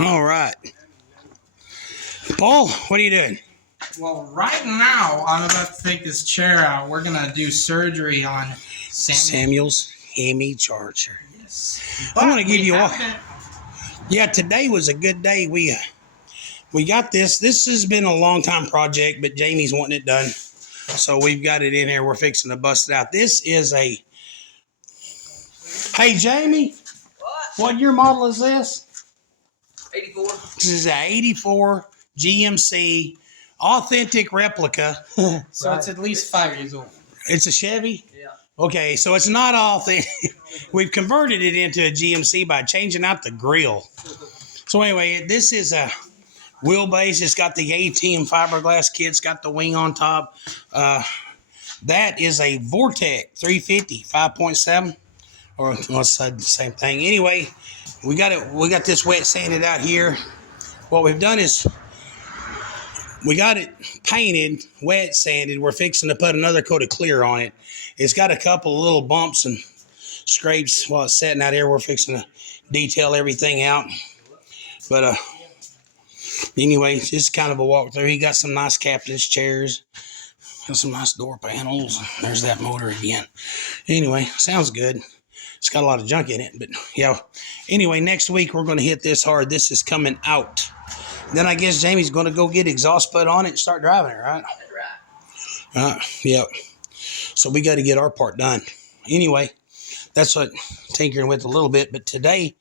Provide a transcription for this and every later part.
All right. Paul, what are you doing? Well, right now, I'm about to take this chair out. We're going to do surgery on Samuel's Hemi Charger. Yes. I want to give you all. Yeah, today was a good day. We got this. This has been a long time project, but Jamie's wanting it done. So we've got it in here. We're fixing to bust it out. This is a... Hey, Jamie. What year model is this? 84. This is an 84 GMC authentic replica. So it's at least 5 years old. It's a Chevy? Yeah. Okay, so it's not authentic. We've converted it into a GMC by changing out the grill. So anyway, this is a wheelbase. It's got the ATM fiberglass kit. It's got the wing on top. That is a Vortec 350 5.7. Or let's say the same thing. Anyway, we got it. We got this wet sanded out here. What we've done is we got it painted, wet sanded. We're fixing to put another coat of clear on it. It's got a couple of little bumps and scrapes while it's sitting out here. We're fixing to detail everything out. But anyway, it's just kind of a walkthrough. He got some nice captain's chairs. Got some nice door panels. There's that motor again. Anyway, sounds good. It's got a lot of junk in it, but yeah. Anyway, next week we're going to hit this hard. This is coming out. Then I guess Jamie's going to go get exhaust put on it and start driving it, right? Right. Yeah. So we got to get our part done. Anyway, that's what tinkering with a little bit. But today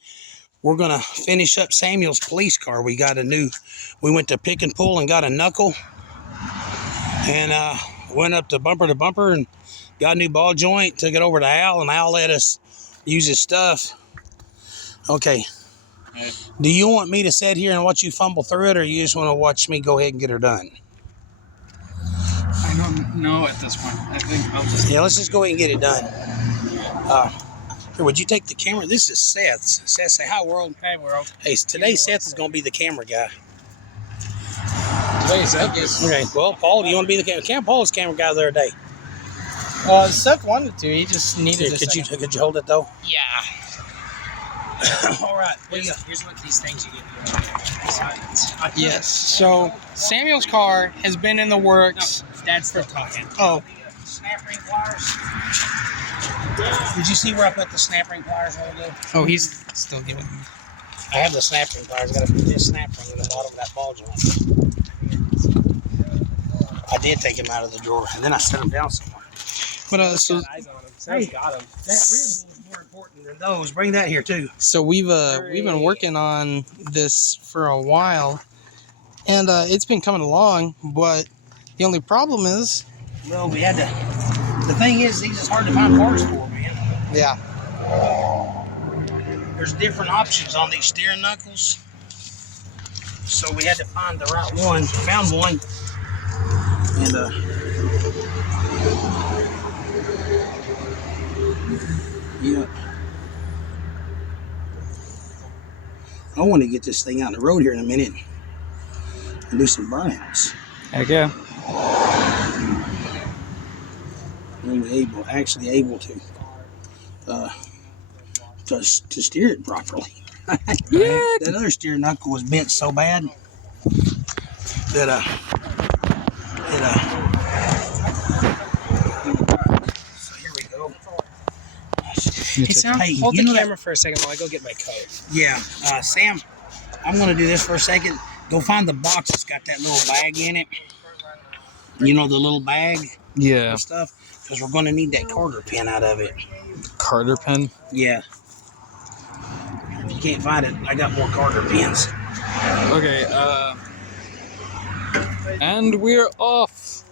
we're going to finish up Samuel's police car. We went to Pick and Pull and got a knuckle. And went up to bumper and got a new ball joint. Took it over to Al, and Al let us use his stuff. Okay. Do you want me to sit here and watch you fumble through it, or you just want to watch me go ahead and get her done? I don't know at this point. I think I'll just... Yeah, let's just go ahead and get it done. Here, would you take the camera? This is Seth's. Seth, say hi, world. Hey, world. Hey, today Seth is going to be the camera guy. Today, Seth is... Okay, well, Paul, do you want to be the camera? Paul was the camera guy the other day. Seth wanted to. He just needed Here, could you hold it, though? Yeah. All right. Here's what these things you get. Yes. So Samuel's car has been in the works. No, Dad's still talking. Oh, Snap ring pliers. did you see where I put the snap ring pliers over there? Oh, he's still giving. I have the snap ring pliers. I got to put this snap ring in the bottom of that ball joint. I did take him out of the drawer, and then I set them down somewhere. But so Eyes on him. Sam's got him. That Red Bull is more important than those. Bring that here too. so we've been working on this for a while, and it's been coming along. But the only problem is, Well, we had to. The thing is, these is hard to find parts for, man. yeah. There's different options on these steering knuckles, so we had to find the right one. Found one, and yeah. I want to get this thing out on the road here in a minute and do some burnouts. Heck yeah. And we're actually able to steer it properly. Yeah. That other steering knuckle was bent so bad that so here we go. Hey, Sam, Hey, Hold you the know that- camera for a second while I go get my coat. Yeah, Sam, I'm going to do this for a second. Go find the box that's got that little bag in it. You know, the little bag Yeah. of stuff? Because we're going to need that Carter pin out of it. Carter pen. Yeah. If you can't find it, I got more Carter pins. Okay. And we're off.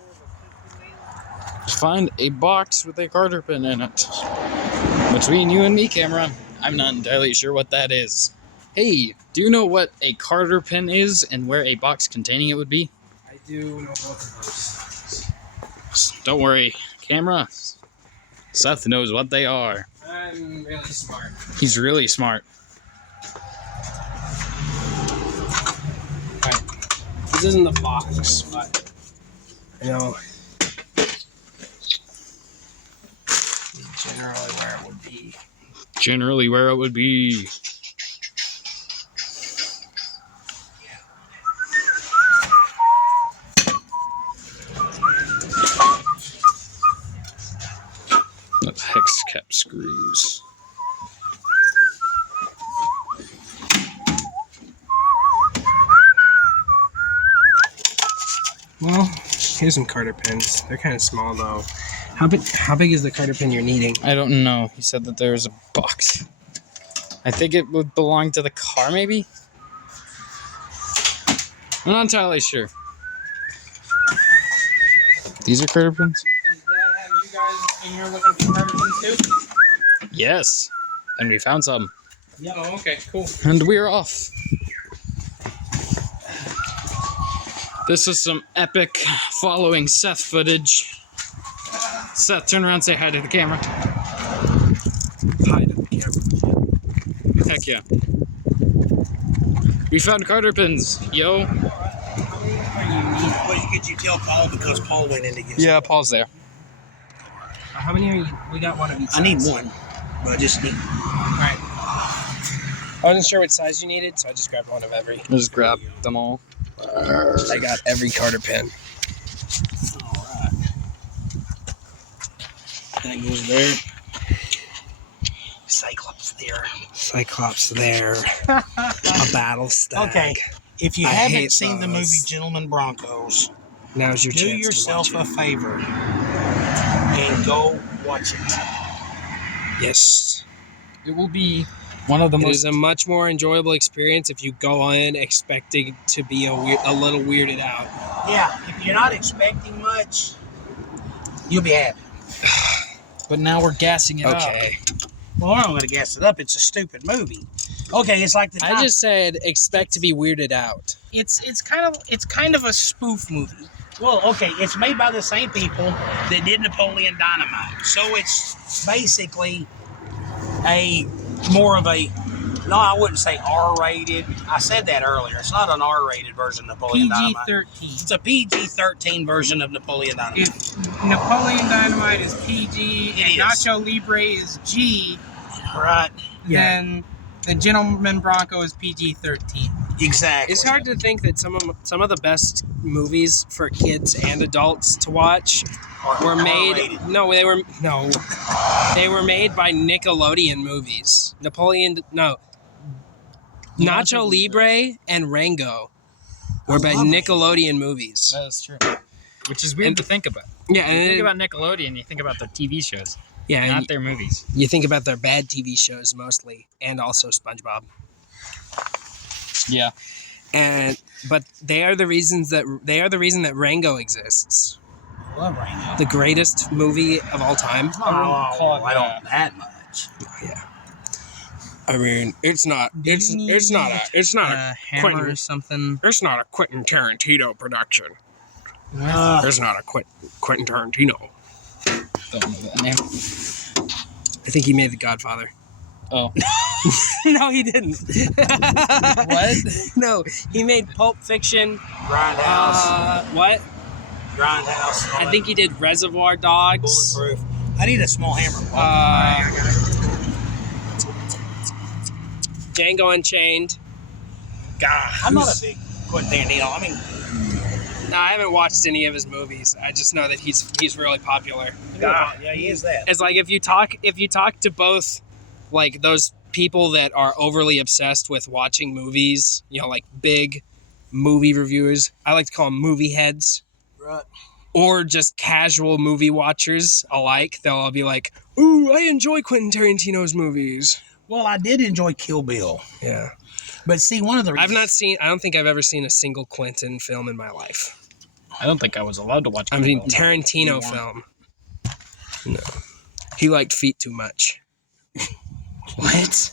Find a box with a Carter pin in it. Between you and me, Cameron, I'm not entirely sure what that is. Hey, do you know what a Carter pin is and where a box containing it would be? I do know both of those. Don't worry, camera. Seth knows what they are. I'm really smart. He's really smart. Alright. This isn't the box, but you know generally where it would be. Generally where it would be. cap screws. Well, here's some Carter pins. They're kind of small though. How big is the Carter pin you're needing? I don't know. He said that there's a box. I think it would belong to the car, maybe? I'm not entirely sure. These are Carter pins? Does that have you guys in here looking for Carter pins too? Yes. And we found some. Oh, okay, cool. And we're off. This is some epic following Seth footage. Seth, turn around and say hi to the camera. Hi to the camera. Heck yeah. We found Carter pins, yo. Well, could you tell Paul because Paul went in to get Yeah, Paul's there. How many are you? We got one of each. I need size. one, but I just need. Alright. I wasn't sure what size you needed, so I just grabbed one of every. We'll just grab them all. I got every Carter pin. All right. That goes there. Cyclops there. Cyclops there. A battle stack. Okay. If you I haven't hate seen the those. movie Gentlemen Broncos, Now's your do chance yourself to a watch favor and go watch it. it. Yes. It will be one of the It most. is a much more enjoyable experience if you go in expecting to be a little weirded out. Yeah, if you're not expecting much, you'll be happy. But now we're gassing it up. Okay. Well, I'm going to guess it up. It's a stupid movie. Okay, it's like the I just said expect to be weirded out. It's kind of a spoof movie. Well, okay, it's made by the same people that did Napoleon Dynamite. So it's basically more of a, no, I wouldn't say R-rated. I said that earlier. It's not an R-rated version of Napoleon Dynamite. PG-13. It's a PG-13 version of Napoleon Dynamite. If Napoleon Dynamite is PG It and is. Nacho Libre is G, Right, then the Gentleman Bronco is PG-13. exactly. It's hard to think that some of the best movies for kids and adults to watch were made. R-rated. No, they were made by Nickelodeon movies. Nacho Libre and Rango were by love Nickelodeon movies. That is true. Which is weird And- to think about. Yeah, You think and about Nickelodeon, you think about their TV shows, yeah, not and their movies. you think about their bad TV shows mostly, and also SpongeBob. Yeah. But they are the reason that Rango exists. Love Rango. The greatest movie of all time. Oh, I don't that much. Yeah. I mean, it's not a Hammer Quentin. or something. It's not a Quentin Tarantino production. It's not a Quentin Tarantino. Don't know that name. I think he made The Godfather. Oh. No, he didn't. What? No, he made Pulp Fiction. Grindhouse. What? Grindhouse. I think he did Reservoir Dogs. Bulletproof. I need a small hammer. Django Unchained. God, I'm not a big Quentin Tarantino. I mean, No, I haven't watched any of his movies. I just know that he's really popular. yeah, he is that. It's like if you talk to both like those people that are overly obsessed with watching movies, like big movie reviewers. I like to call them movie heads. Right. Or just casual movie watchers alike. They'll all be like, "Ooh, I enjoy Quentin Tarantino's movies." Well, I did enjoy Kill Bill, Yeah. but see, one of the reasons I don't think I've ever seen a single Quentin film in my life. I don't think I was allowed to watch. I mean, Kill Bill. Tarantino film. No. He liked feet too much. What?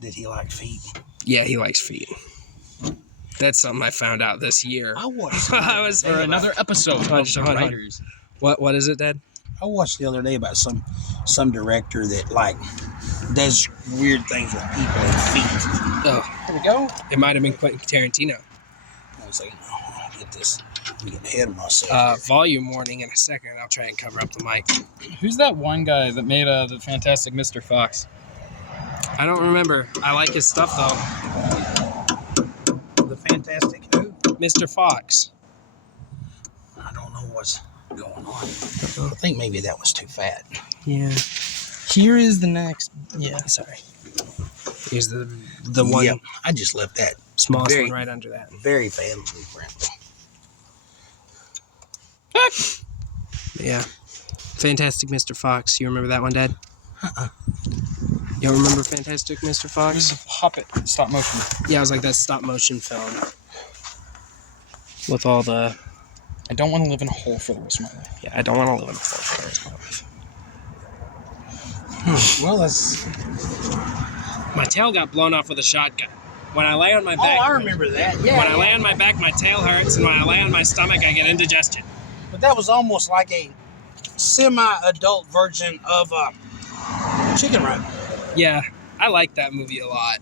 Did he like feet? Yeah, he likes feet. That's something I found out this year. I watched. I was For another episode Hold on, of The hold on. Writers. What is it, Dad? I watched the other day about some director that like does weird things with people and feet. Oh, Here we go. it might have been Quentin Tarantino. I was like, no, I'll get this. I'm getting ahead of myself. Volume warning in a second. I'll try and cover up the mic. Who's that one guy that made the Fantastic Mr. Fox? I don't remember. I like his stuff though. The Fantastic Who? Mr. Fox. I don't know what's going on. I think maybe that was too fat. Yeah. Here is the next. Yeah, sorry. Here's the one Yep, I just left that. smallest Very- one right under that. Very family friendly. Yeah. Fantastic Mr. Fox. You remember that one, Dad? You don't remember Fantastic Mr. This Fox? is a puppet stop motion. Yeah, it was like that stop motion film with all the. I don't want to live in a hole for the rest of my life. Yeah, I don't want to live in a hole for the rest of my life. Well, that's. My tail got blown off with a shotgun. When I lay on my Oh, back, I remember that. Yeah. when I lay on my back, my tail hurts, and when I lay on my stomach, I get indigestion. But that was almost like a semi-adult version of Chicken Run. Yeah, I like that movie a lot.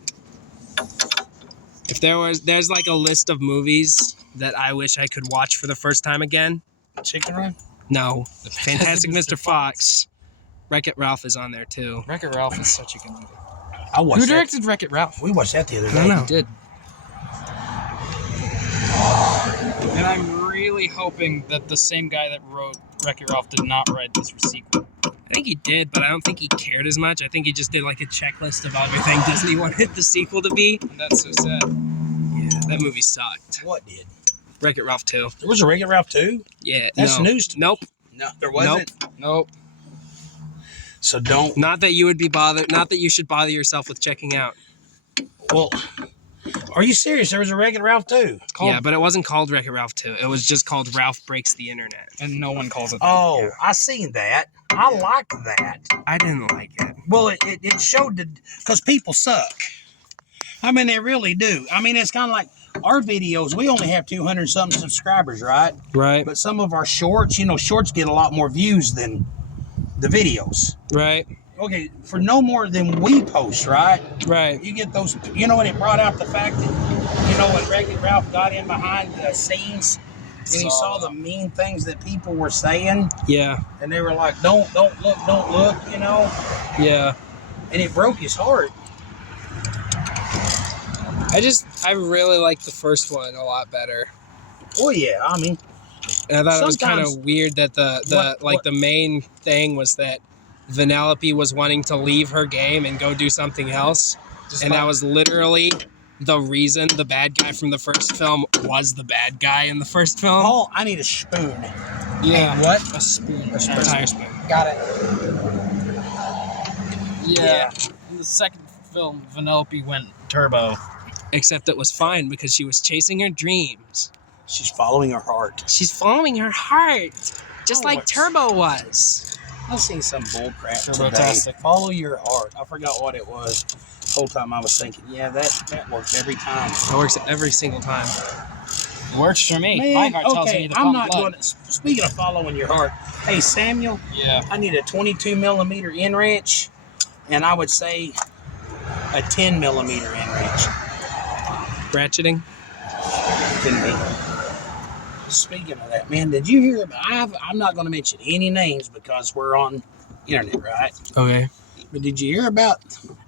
If there's like a list of movies that I wish I could watch for the first time again. Chicken Run? No, Fantastic Mr. Fox. Wreck-It Ralph is on there too. Wreck-It Ralph is such a good movie. I watched Who that. directed Wreck-It Ralph? We watched that the other I day. don't know. He did. And I'm really hoping that the same guy that wrote Wreck-It Ralph did not write this sequel. I think he did, but I don't think he cared as much. I think he just did like a checklist of everything Disney wanted the sequel to be. And that's so sad. Yeah, that movie sucked. What did? Wreck-It Ralph 2. There was a Wreck-It Ralph 2? Yeah, That's no. news to me. Nope. No, there wasn't. Nope. So don't. Not that you would be bothered. Not that you should bother yourself with checking out. Well, are you serious? There was a Wreck-It Ralph 2? Yeah, but it wasn't called Wreck-It Ralph 2. It was just called Ralph Breaks the Internet. And no one calls it that. Oh, I seen that. I like that. I didn't like it. Well, it showed that because people suck. I mean, they really do. I mean, it's kind of like our videos. We only have 200 something subscribers, right? Right. But some of our shorts, shorts get a lot more views than the videos. Right. Okay, for no more than we post, right? Right. You get those, and it brought out the fact that, when Wreck-It Ralph got in behind the scenes and he saw the mean things that people were saying, Yeah. and they were like, don't look, Yeah. and it broke his heart. I really liked the first one a lot better. Oh, yeah, I mean, And I thought it was kind Sometimes- of weird that the main thing was that Vanellope was wanting to leave her game and go do something else. And that was literally the reason the bad guy from the first film was the bad guy in the first film. Paul, I need a spoon. Yeah. What? A spoon. A tire spoon. Got it. Yeah. In the second film, Vanellope went turbo. Except it was fine because she was chasing her dreams. She's following her heart. She's following her heart, just Oh, like it's- Turbo was. I've seen some bull crap today. Turbo-tastic. Follow your heart. I forgot what it was. The whole time I was thinking, yeah, that works every time. It works every single time. Works for me. Man, My heart tells okay, me to I'm pump not blood. going to. Speaking of following your heart, hey Samuel, Yeah. I need a 22 millimeter in wrench, and I would say a 10 millimeter in wrench. Ratcheting. Can be. Speaking of that, man, did you hear about? I'm not going to mention any names because we're on internet, right? Okay. But did you hear about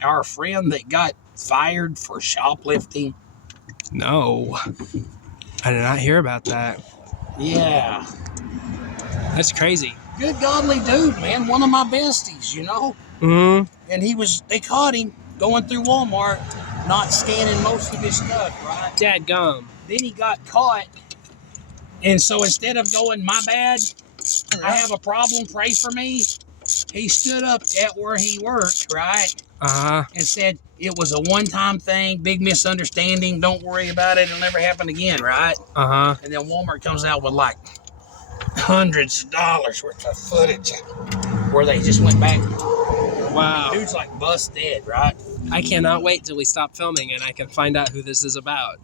our friend that got fired for shoplifting? No. I did not hear about that. Yeah. That's crazy. Good godly dude, man. One of my besties, Mm-hmm. And they caught him going through Walmart, not scanning most of his stuff, right? Dadgum. Then he got caught. And so instead of going, my bad, I have a problem, pray for me, he stood up at where he worked, right? Uh-huh. And said it was a one-time thing, big misunderstanding, don't worry about it, it'll never happen again, right? Uh-huh. And then Walmart comes out with like hundreds of dollars worth of footage where they just went back. Wow. Dude's like bust dead, right? I cannot wait till we stop filming and I can find out who this is about.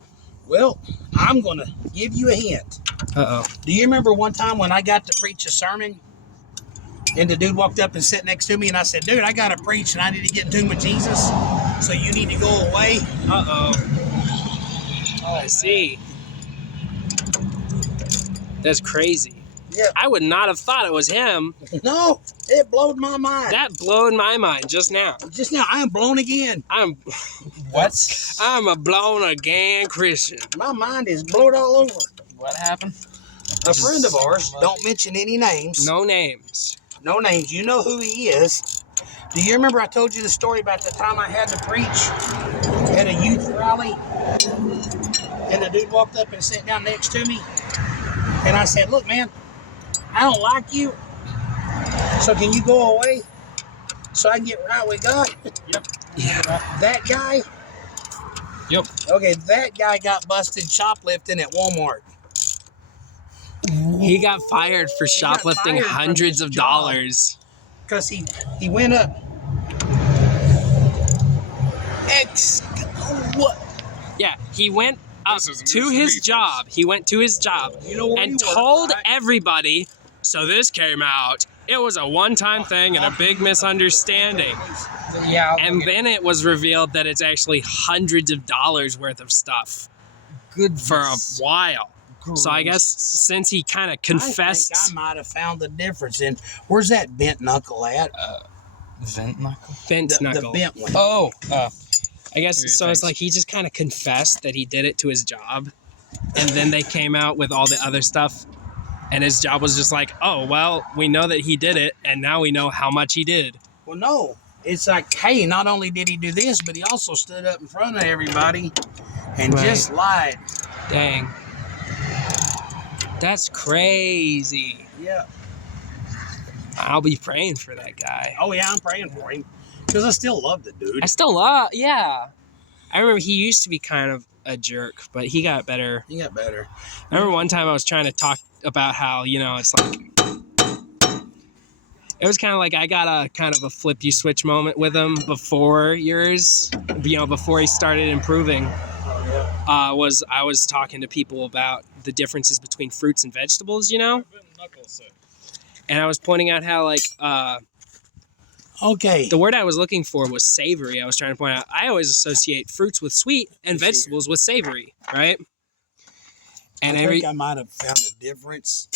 Well, I'm going to give you a hint. Uh-oh. Do you remember one time when I got to preach a sermon and the dude walked up and sat next to me and I said, dude, I got to preach and I need to get in tune with Jesus, so you need to go away? Uh-oh. I see. That's crazy. Yeah. I would not have thought it was him. No, it blowed my mind. That blowed my mind just now. Just now, I am blown again. I'm a blown again Christian. My mind is blown all over. What happened? A friend of ours, don't mention any names. No names. No names. You know who he is. Do you remember I told you the story about the time I had to preach at a youth rally? And the dude walked up and sat down next to me. And I said, look, man, I don't like you. So can you go away so I can get right with God? Yep. Yeah. That guy? Yep. Okay, that guy got busted shoplifting at Walmart. He got fired for got shoplifting fired from hundreds his of job. dollars. Because he went up. What? Yeah, he went up This is to news to his me, job. He went to his job You know where and you work, told right? everybody, so this came out. It was a one-time thing and a big misunderstanding. Yeah. And then it was revealed that it's actually hundreds of dollars worth of stuff good for a while. So I guess since he kind of I think confessed, I might have found the difference in where's that bent knuckle at? Vent knuckle. bent The knuckle. bent one. Oh. I guess Yeah, so. thanks. It's like he just kind of confessed that he did it to his job, and then they came out with all the other stuff, and his job was just like, oh well, we know that he did it, and now we know how much he did. Well, no. It's like, hey, not only did he do this, but he also stood up in front of everybody and Right. just lied. Dang, that's crazy. Yeah. I'll be praying for that guy. Oh, yeah, I'm praying for him. Because I still love the dude. I still love, yeah. I remember he used to be kind of a jerk, but he got better. He got better. I remember one time I was trying to talk about how, it's like, it was kind of like I got a kind of a flip you switch moment with him before yours, before he started improving. I was talking to people about the differences between fruits and vegetables, and I was pointing out how Okay. the word I was looking for was savory. I was trying to point out I always associate fruits with sweet and vegetables with savory, right? And I think I might have found a difference.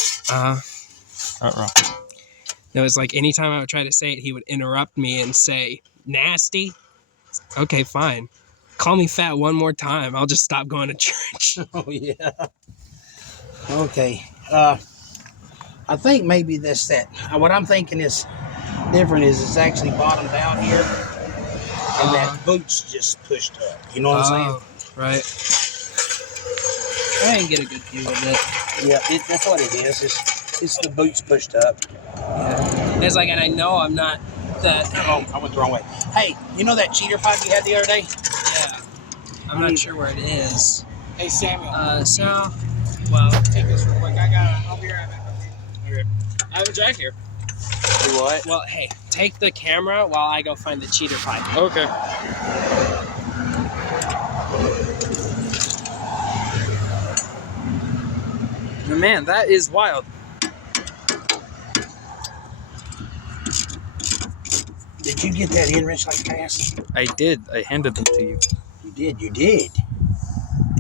it was like anytime I would try to say it, he would interrupt me and say nasty. Okay, fine. Call me fat one more time. I'll just stop going to church. Oh, yeah. Okay. I think maybe what I'm thinking is different is it's actually bottomed out here. And that boot's just pushed up. You know what I'm saying? Right. I didn't get a good view of it. Yeah, that's what it is. It's the boots pushed up. Yeah. It's like, and I know I'm not that. Oh, I went the wrong way. Hey, you know that cheater pipe you had the other day? Yeah. I'm not sure where it is. Hey, Samuel. Well, Take this real quick. I'll be right back. Okay. I have a jack here. Do what? well, hey, take the camera while I go find the cheater pipe. Okay. Man, that is wild. Did you get that in, Rich, like fast? I did. I handed them to you. You did.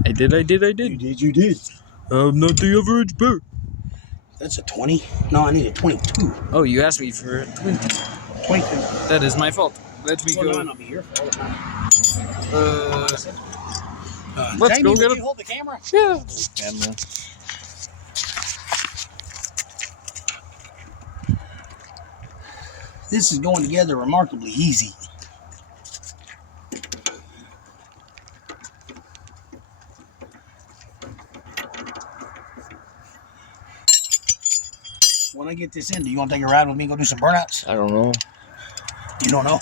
I did. You did. I'm not the average bear. That's a 20. No, I need a 22. Oh, you asked me for 20. 22. That is my fault. Let me Well, go. no, not be your fault. Let's Jamie, go would get you him. hold the camera? Yeah. This is going together remarkably easy. When I get this in, do you want to take a ride with me and go do some burnouts? I don't know. You don't know?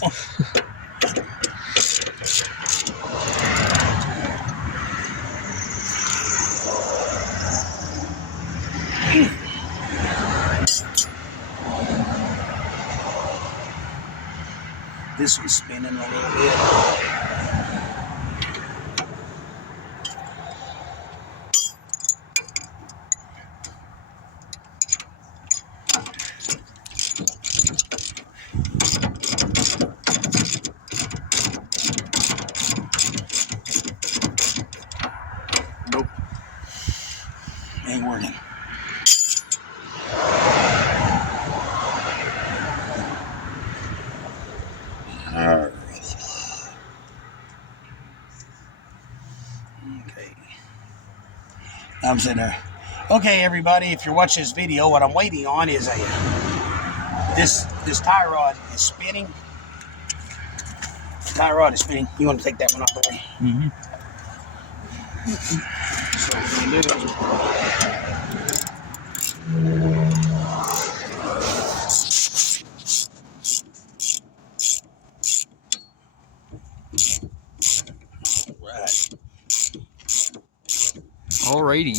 This one's spinning a little bit. Nope. Ain't working. Okay. I'm sitting there. Okay, everybody, if you're watching this video, what I'm waiting on is this tie rod is spinning, tie rod is spinning. You want to take that one off the way? Mm-hmm. So what we're gonna do right. Alrighty.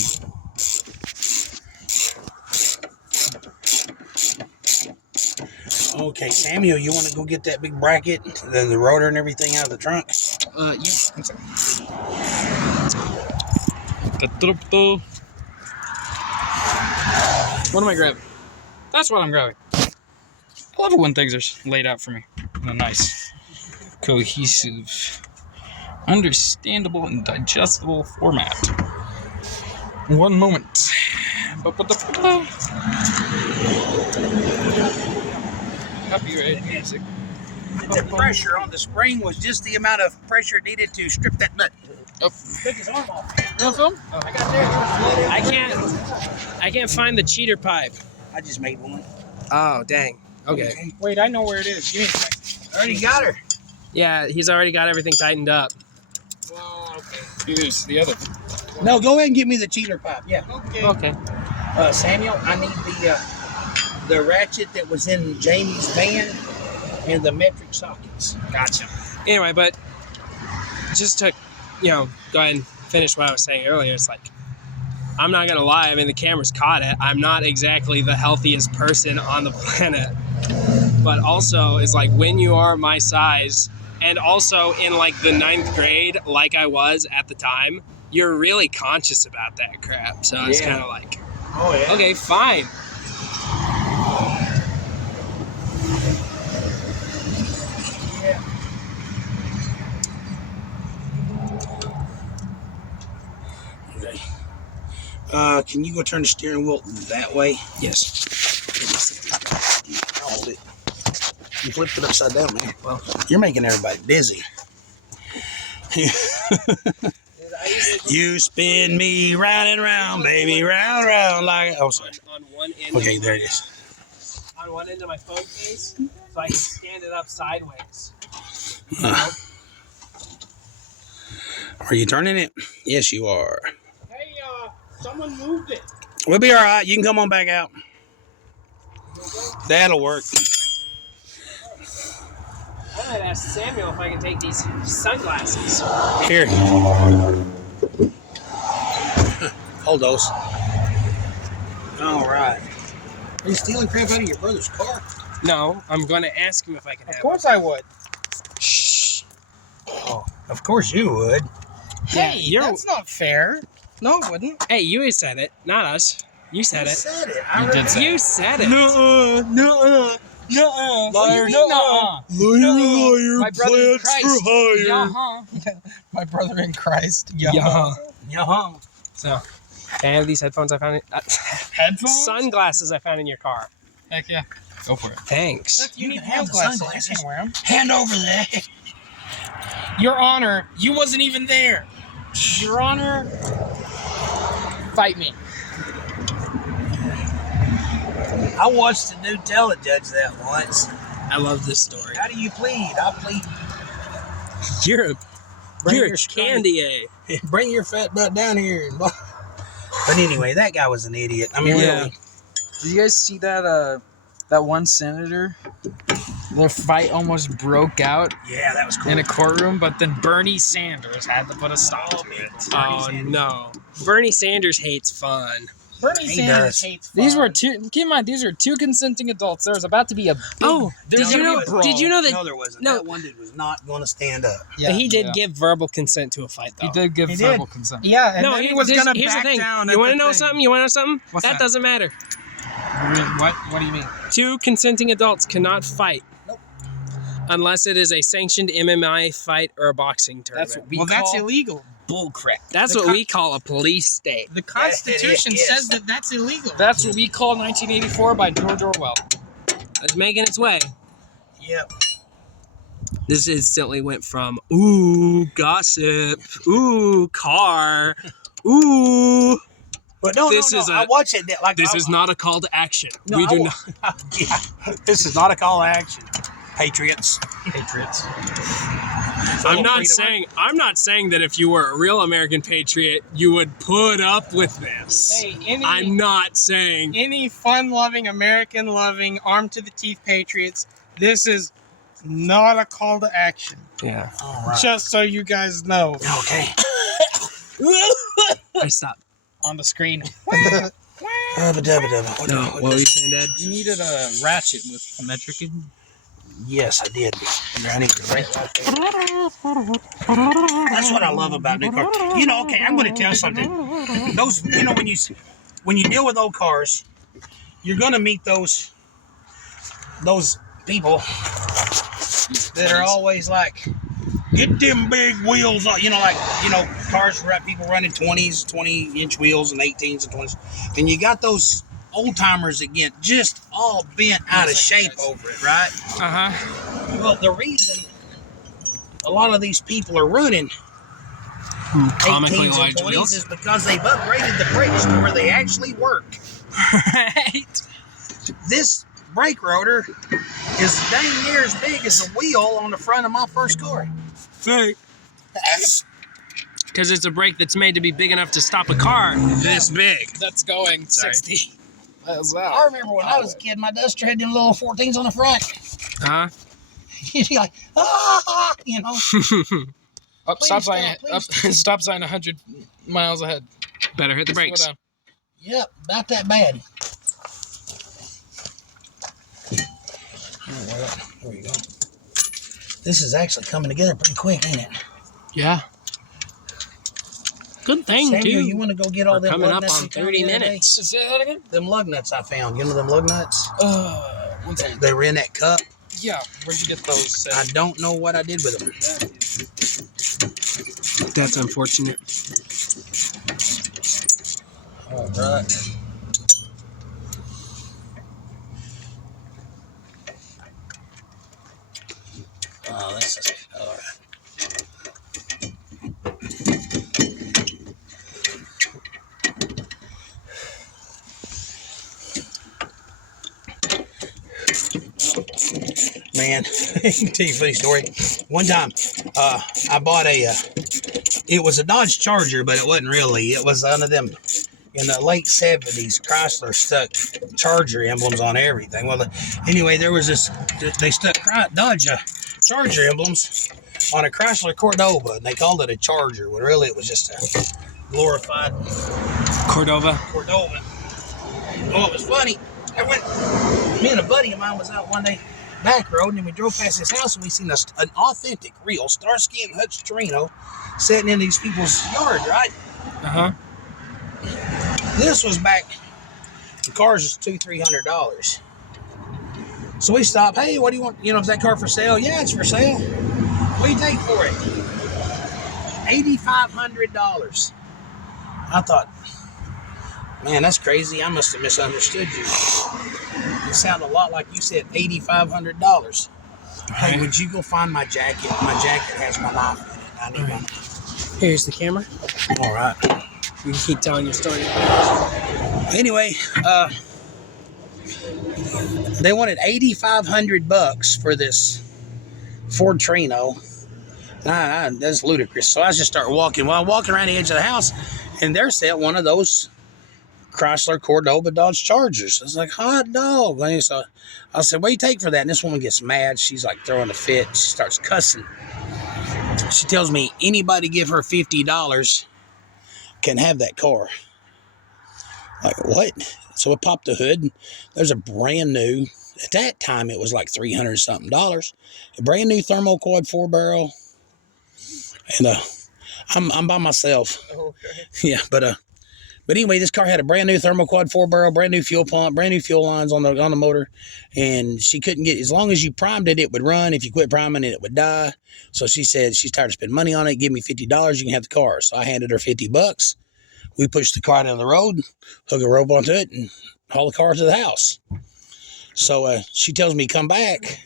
Okay, Samuel, you want to go get that big bracket, then the rotor and everything out of the trunk? Yeah. One second. Da-da-da-da. What am I grabbing? That's what I'm grabbing. I love it when things are laid out for me in a nice, cohesive, understandable, and digestible format. One moment. Ba-ba-da-ba-da. Copyright music. The pressure on the spring was just the amount of pressure needed to strip that nut. Oh. Took his arm off. Real film? I got there. I can't find the cheater pipe. I just made one. Oh, dang. Okay. Wait, I know where it is. Give me a second. I already got her. Yeah, he's already got everything tightened up. Well, okay. Here's the other. No, go ahead and give me the cheater pipe. Yeah. Okay. Okay. Samuel, I need the ratchet that was in Jamie's van and the metric sockets. Gotcha. Anyway, but just to, go ahead and finish what I was saying earlier, it's like, I'm not going to lie, I mean, the camera's caught it. I'm not exactly the healthiest person on the planet. But also, it's like, when you are my size, and also in like the 9th grade, like I was at the time, you're really conscious about that crap. So it's Yeah. kind of like, Oh, yeah. okay, fine. Yeah. Okay. Can you go turn the steering wheel that way? Yes. I'll hold it. You flipped it upside down, man. Well, you're making everybody dizzy. You spin me round and round, baby, round and round like. Oh, sorry. On one end. Okay, there it is. On one end of my phone case, so I can stand it up sideways. Are you turning it? Yes, you are. Hey, someone moved it. We'll be all right. You can come on back out. That'll work. I might ask Samuel if I can take these sunglasses. Here. Hold those. All right. Are you stealing crap out of your brother's car? No, I'm going to ask him if I can have Of course I would. Shh. Oh, of course you would. Yeah, Hey, you're- that's not fair. No, it wouldn't. Hey, you said it, not us. You said I it. said it. You did say You said it. Nuh-uh. What do you mean, nuh-uh? Liar, My brother in Christ. Uh-huh. My brother in Christ. Yeah. Yeah. So, can I have these headphones I found? Headphones? Sunglasses I found in your car. Heck yeah. Go for it. Thanks. You You need can have the sunglasses. sunglasses. You can wear them. Hand over that. Your Honor, you wasn't even there. Your Honor, fight me. I watched the new telejudge that once. I love this story. How do you plead? I plead. You're Bring a your candy. Bring your fat butt down here. But anyway, that guy was an idiot. I mean, Yeah. really. Did you guys see that that one senator? Their fight almost broke out Yeah, that was cool. in a courtroom, but then Bernie Sanders had to put a stop to it. Oh no, Bernie Sanders hates fun. Bernie He Sanders does. hates These fun. were two. Keep in mind, these are two consenting adults. There was about to be a big. Oh, there's did you gonna know? be a brawl. Did you know that? No, there wasn't. No. That one dude was not going to stand up. Yeah. he did Yeah. give verbal consent to a fight, though. He did give He verbal did. consent. Yeah, and No, then he was here's gonna the back thing. down. You want to know something? You want to know something? What's that that? doesn't matter. What do you mean? Two consenting adults cannot fight. Nope. Unless it is a sanctioned MMA fight or a boxing tournament. That's what we Well, call that's illegal. bullcrap. That's the what con- we call a police state. The Constitution is. says that that's illegal. That's what we call 1984 by George Orwell. It's making its way. Yep. This instantly went from ooh gossip, ooh car, ooh. But no, This no, is no. a- I watched it. Like This I, is not a call to action. No, we I do wa- not. Yeah, this is not a call to action. Patriots. Patriots. I'm not saying that if you were a real American patriot, you would put up with this. Hey, I'm not saying. any fun-loving, American-loving, armed-to-the-teeth patriots, this is not a call to action. Yeah. All right. Just so you guys know. Okay. I stopped. On the screen. What What were you saying, Dad? You needed a ratchet with metric in. Yes, I did. I need to write that. That's what I love about new cars. You know, okay, I'm going to tell you something. Those, you know, when you deal with old cars, you're going to meet those people that are always like, get them big wheels on. You know, like, you know, cars, people running 20s, 20-inch wheels and 18s and 20s. And you got those old timers that get just all bent out of shape over it, right? Well, the reason a lot of these people are running Comically 18s and large 20s wheels. is because they've upgraded the brakes to where they actually work. Right. This brake rotor is dang near as big as the wheel on the front of my first car. Because it's a brake that's made to be big enough to stop a car this big. That's going Sorry. 60. I remember when I was a kid, my Duster had them little 14s on the front. Huh? You'd be like, you know. Up, Please stop stop, sign. please Up, stop. stop sign 100 miles ahead. Better hit the Slow brakes. down. Yep, about that bad. Oh, well, there you go. This is actually coming together pretty quick, ain't it? Yeah. Good thing, Samuel, too. you want to go get all We're them coming lug up nuts on we found 30 the other day? minutes. Say that again? Them lug nuts I found. You know them lug nuts? One second. They were in that cup. Yeah, where'd you get those? I don't know what I did with them. That's unfortunate. All right. Oh, this is all right. Man, I can tell you a funny story. One time, I bought it was a Dodge Charger, but it wasn't really. It was one of them in the late 70s. Chrysler stuck Charger emblems on everything. Well, anyway, there was this, they stuck Dodge Charger emblems on a Chrysler Cordova, and they called it a Charger, when really it was just a glorified Cordova. Cordova. Oh, it was funny. Me and a buddy of mine was out one day, back road, and we drove past his house, and we seen an authentic, real Starsky and Hutch Torino sitting in these people's yard, right? Uh-huh. This was back, the cars was $200-300. So we stopped. Hey, what do you want? You know, is that car for sale? Yeah, it's for sale. What do you take for it? $8,500. I thought, man, that's crazy. I must have misunderstood you. It sounded a lot like you said $8,500. Hey, would you go find my jacket? My jacket has my knife in it. I need my knife. Here's the camera. All right. You can keep telling your story. Anyway, they wanted $8,500 for this Ford Trino. That's ludicrous. So I just started walking. Well, I'm walking around the edge of the house, and there sat one of those Chrysler Cordova Dodge Chargers. I was like, hot dog. And so I said, what do you take for that? And this woman gets mad. She's like throwing a fit. She starts cussing. She tells me anybody give her $50 can have that car. Like, what? So I popped the hood, and there's a brand new, at that time it was like $300 something, a brand new thermocoil 4-barrel. And I'm by myself. Okay. Yeah, but anyway, this car had a brand new thermoquad 4-barrel, brand new fuel pump, brand new fuel lines on the motor, and she couldn't get, as long as you primed it, it would run. If you quit priming it, it would die. So she said she's tired of spending money on it. Give me $50, you can have the car. So I handed her $50. We pushed the car down the road, hook a rope onto it, and haul the car to the house. So she tells me come back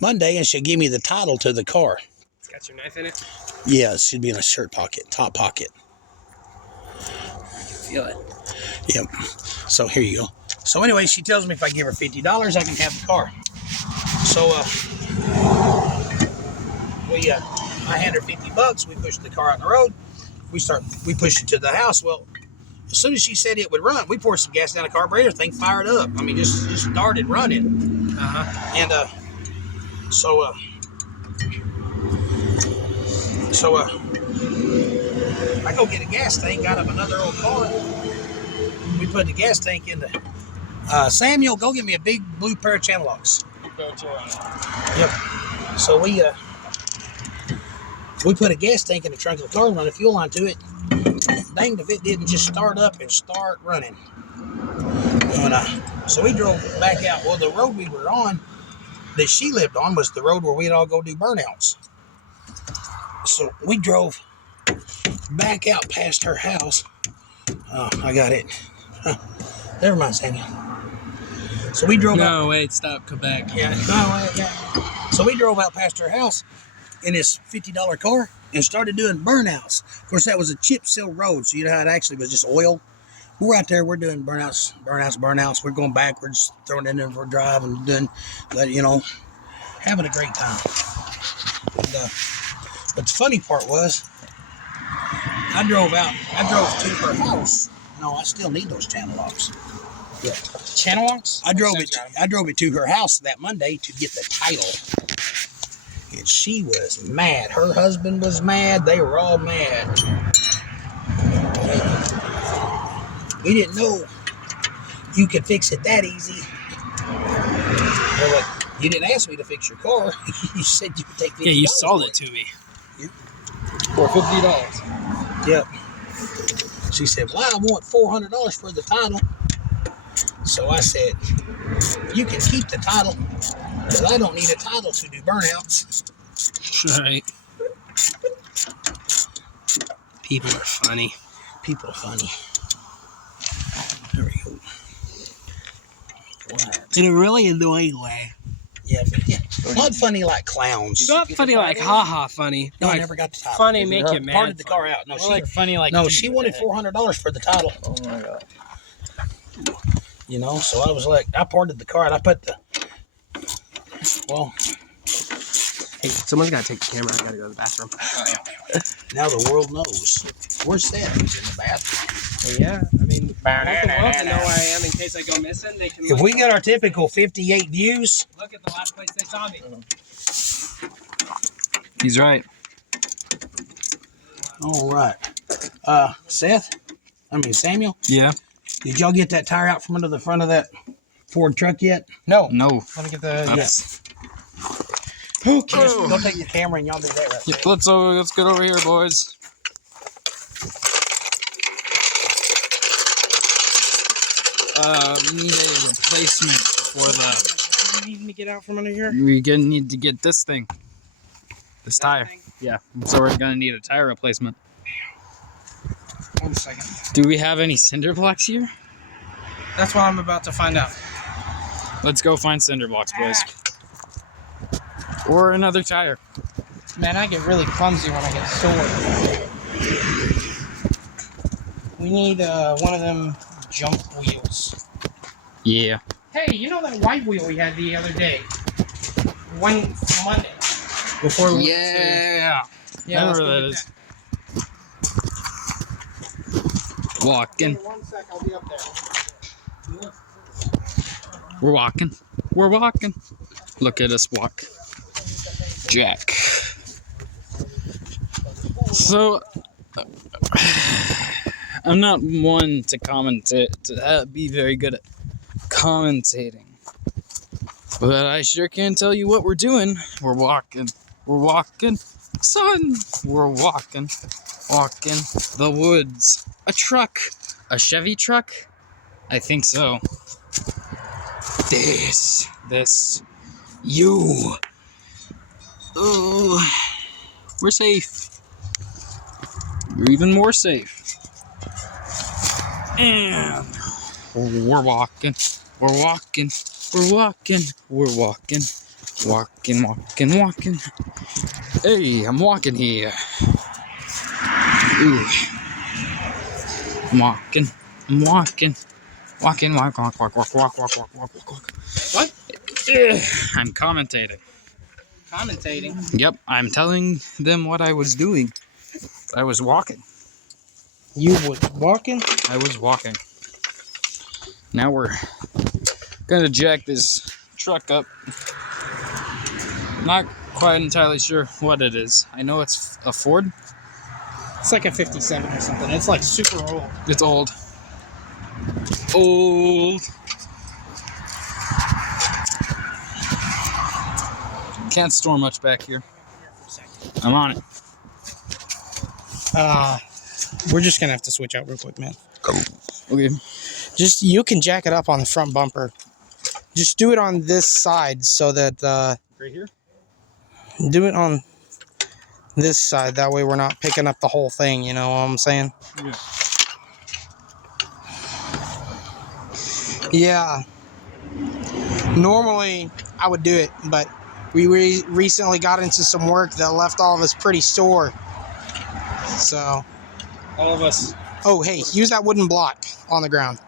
Monday, and she'll give me the title to the car. It's got your knife in it. Yeah, it should be in a shirt pocket, top pocket. Feel it. Yep. So here you go. So anyway, she tells me if I give her $50, I can have the car. So I handed her $50. We pushed the car out on the road. We pushed it to the house. Well, as soon as she said it would run, we poured some gas down the carburetor. Thing fired up. I mean, just started running. And I go get a gas tank out of another old car. We put the gas tank in the. Samuel, go get me a big blue pair of channel locks. Yep. So we put a gas tank in the trunk of the car and run a fuel line to it. Dang if it didn't just start up and start running. So we drove back out. Well, the road we were on, that she lived on, was the road where we'd all go do burnouts. So we drove back out past her house. Oh, I got it. Never mind, Samuel. So we drove out. No, wait, stop, Quebec. Yeah. So we drove out past her house in this $50 car and started doing burnouts. Of course, that was a chip seal road, so you know how it actually was just oil. We're out there, we're doing burnouts. We're going backwards, throwing it in for a drive and doing, having a great time. But the funny part was, I drove to her house. No, I still need those channel locks. Yeah. Channel locks? I drove it to her house that Monday to get the title. And she was mad. Her husband was mad. They were all mad. We didn't know you could fix it that easy. They're like, you didn't ask me to fix your car. You said you could take $50. Yeah, you sold it to me. Yep. For $50. Yep. She said, well, I want $400 for the title. So I said, you can keep the title, because I don't need a title to do burnouts. Right. People are funny. People are funny. There we go. What? In a really annoying way. Yeah, but not funny like clowns. Not funny like haha funny. No, I Like, never got the title. funny make you mad. Parted the car out. No, Funny like. she wanted $400 for the title. Oh my god. You know, so I was like, I parted the car out. I put the. Well, Hey, someone's got to take the camera. I got to go to the bathroom. now the world knows. Where's Seth? He's in the bathroom. Yeah, I mean, they want to know where I am in case I go missing. They can If we get our typical 58 views, look at the last place they saw me. He's right. all right. Samuel, Yeah. did y'all get that tire out from under the front of that Ford truck yet? No. No. Let me get the. Yes. Okay. Just go take the camera and y'all do that right there. Yep, let's get over here, boys. We need a replacement for the. You need me to get out from under here? We need to get this thing. This tire. thing? Yeah. So we're gonna need a tire replacement. 1 second. Do we have any cinder blocks here? That's what I'm about to find out. Let's go find cinder blocks, boys. Or another tire. Man, I get really clumsy when I get sore. We need one of them junk wheels. Yeah. Hey, you know that white wheel we had the other day? One Monday. Before we Yeah. yeah, let's Whatever go that get is. that. Walking. 1 sec, I'll be up there. We're walking. We're walking. Look at us walk. Jack. So, I'm not one to be very good at commentating. But I sure can tell you what we're doing. We're walking. We're walking. Son, we're walking. Walking the woods. A truck. A Chevy truck? I think so. This. You. Oh. We're safe. We're even more safe. And we're walking. We're walking. We're walking. We're walking. Walking. Hey, I'm walking here. Ooh. I'm walking. Walk. What? I'm commentating. commentating. Yep, I'm telling them what I was doing. I was walking. You was walking? I was walking. Now we're gonna jack this truck up. Not quite entirely sure what it is. I know it's a Ford. It's like a 57 or something. It's like super old. It's old. Old. Can't store much back here. I'm on it. We're just gonna have to switch out real quick, man. Okay. Just you can jack it up on the front bumper. Just do it on this side so that Right here? do it on this side. That way we're not picking up the whole thing. You know what I'm saying? Yeah. Yeah. Normally I would do it, but we recently got into some work that left all of us pretty sore. So, All of us. oh hey, use that wooden block on the ground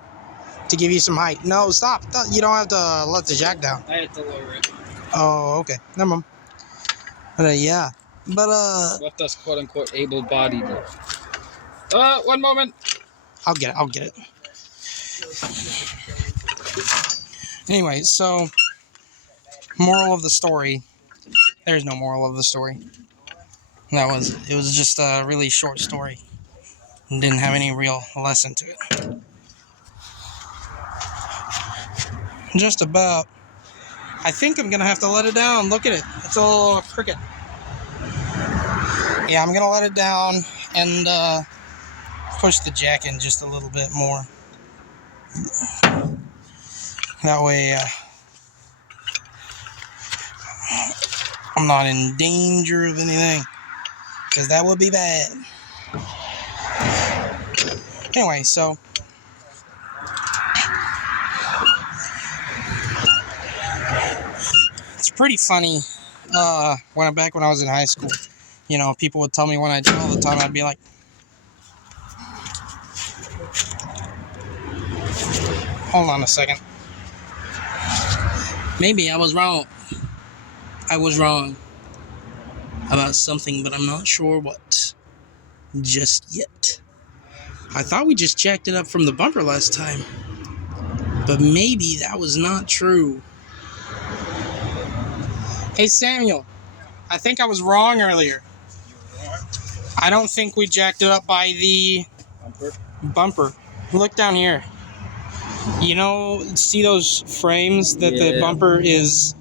to give you some height. No, stop. You don't have to let the jack down. I had to lower it. Oh, okay. Never mind. But yeah. But Left us quote unquote able bodied. One moment. I'll get it. Anyway, so moral of the story. There's no moral of the story. It was just a really short story. It didn't have any real lesson to it. Just about. I think I'm gonna have to let it down. Look at it. It's all crooked. Yeah, I'm gonna let it down and push the jack in just a little bit more. That way, I'm not in danger of anything, because that would be bad. Anyway, so it's pretty funny. When I was in high school, you know, people would tell me when I did all the time, I'd be like, hold on a second. Maybe I was wrong. I was wrong about something, but I'm not sure what just yet. I thought we just jacked it up from the bumper last time, but maybe that was not true. Hey Samuel, I think I was wrong earlier. I don't think we jacked it up by the bumper. Look down here. You know, see those frames that the Yeah. bumper is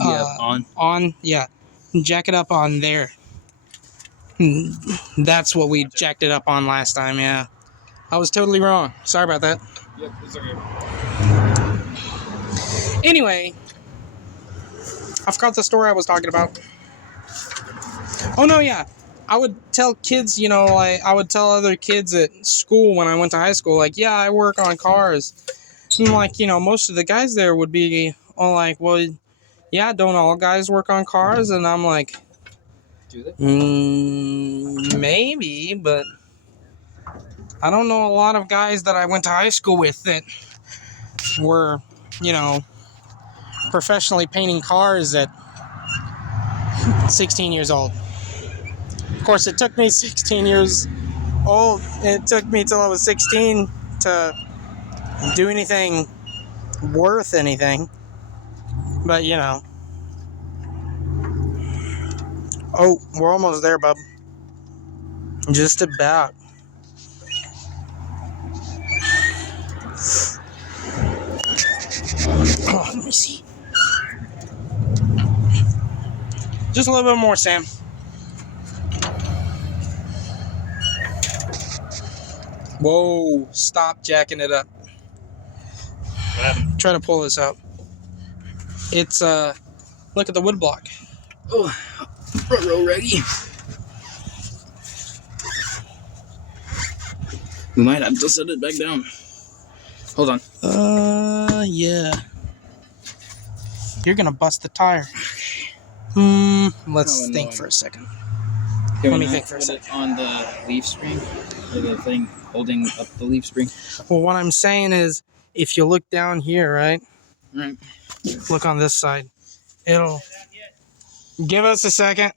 On. Yeah, jack it up on there. That's what we jacked it up on last time. Yeah, I was totally wrong. Sorry about that. Yep, it's okay. Anyway, I forgot the story I was talking about. Oh no, yeah, I would tell kids, you know, like I would tell other kids at school when I went to high school, like, yeah, I work on cars. And like, you know, most of the guys there would be all like, well, yeah, don't all guys work on cars? And I'm like, Do they? maybe, but I don't know a lot of guys that I went to high school with that were, you know, professionally painting cars at 16 years old. Of course, it took me 16 years old. It took me till I was 16 to do anything worth anything. But, you know. Oh, we're almost there, bub. Just about. Oh, let me see. Just a little bit more, Sam. Whoa, stop jacking it up. Try to pull this out. It's, look at the wood block. Oh, front row ready. We might have to set it back down. Hold on. Yeah. You're gonna bust the tire. Let's Oh, think no. for a second. Can Let we me not think for a put second. it on the leaf spring? Or the thing holding up the leaf spring? Well, what I'm saying is, if you look down here, right? Right. Look on this side. It'll Give us a second.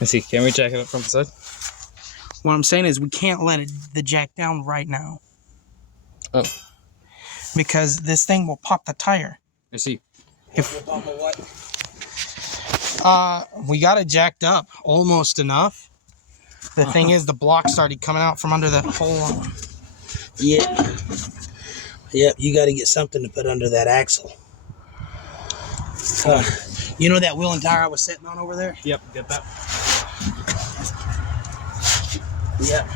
Let's see. Can we jack it up from the side? What I'm saying is we can't let the jack down right now. Oh. Because this thing will pop the tire. I see. If we got it jacked up almost enough. The thing is, the block started coming out from under the hole. Yeah. Yep, you got to get something to put under that axle. You know that wheel and tire I was sitting on over there? Yep, get that. Yep.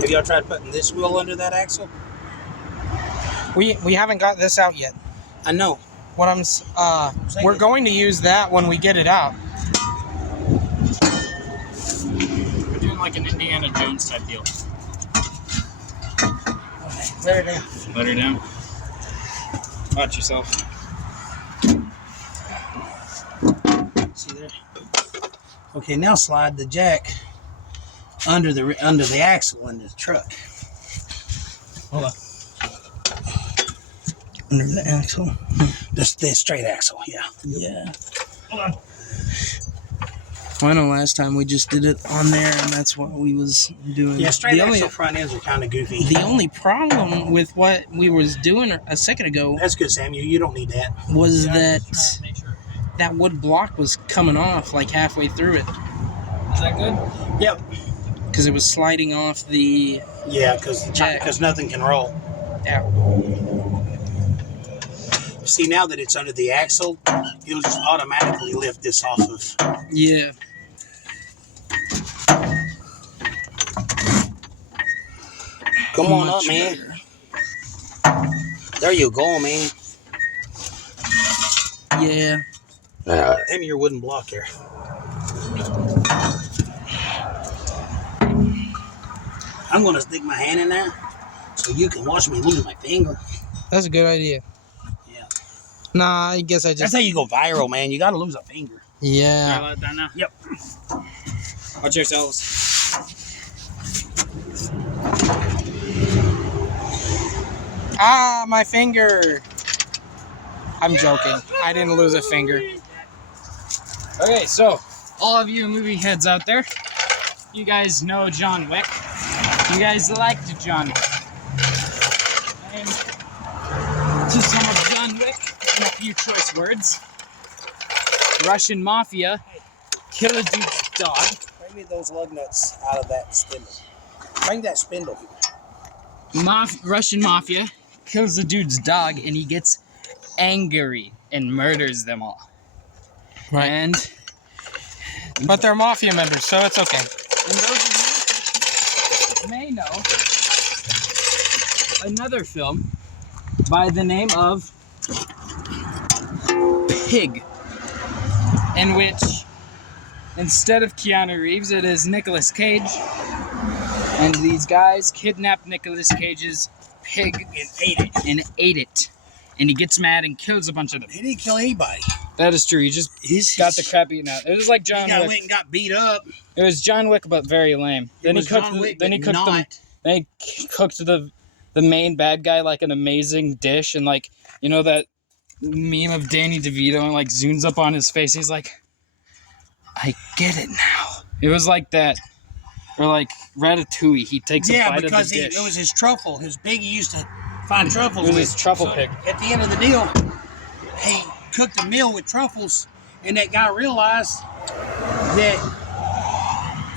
Have y'all tried putting this wheel under that axle? We haven't got this out yet. I know. What we're going to use that when we get it out. We're doing like an Indiana Jones type deal. Let her down. Let her down. Watch yourself. See there? Okay, now slide the jack under the axle in the truck. Hold on. Under the axle. The straight axle, yeah. Yeah. Hold on. Well, I know last time we just did it on there, and that's what we was doing. Yeah, straight axle front ends are kind of goofy. The only problem with what we was doing a second ago That's good, Sam. You don't need that. was that wood block was coming off like halfway through it. Is that good? Yep. Because it was sliding off the Yeah, because nothing can roll. yeah. See, now that it's under the axle, it'll just automatically lift this off of. Yeah. Come on up, Much man. better. There you go, man. Yeah. Hand me your wooden block here. I'm going to stick my hand in there so you can watch me lose my finger. That's a good idea. Yeah. Nah, I guess I That's just how you go viral, man. You got to lose a finger. yeah. Let it down now. Yep. Watch yourselves. Ah, my finger. I'm joking. I didn't lose a finger. Okay, so all of you movie heads out there, you guys know John Wick. You guys liked John Wick. And to sum up John Wick in a few choice words: Russian mafia kill a dude's dog. Bring me those lug nuts out of that spindle. Bring that spindle. Russian mafia kills a dude's dog, and he gets angry and murders them all. Right. And But they're mafia members, so it's okay. those of you may know another film by the name of Pig, in which instead of Keanu Reeves, it is Nicolas Cage, and these guys kidnap Nicolas Cage's pig and ate it. And he gets mad and kills a bunch of them. He didn't kill anybody. That is true. He just got the crap eaten out. It was like John He Wick. went and got beat up. It was John Wick, but very lame. Then he cooked. Then he cooked the main bad guy like an amazing dish, and like you know that meme of Danny DeVito and like zooms up on his face. He's like, "I get it now." It was like that, or like Ratatouille. He takes a bite of the because dish. it was his truffle. His pig he used to find truffles It was with. his truffle pig. At the end of the deal, he cooked a meal with truffles, and that guy realized that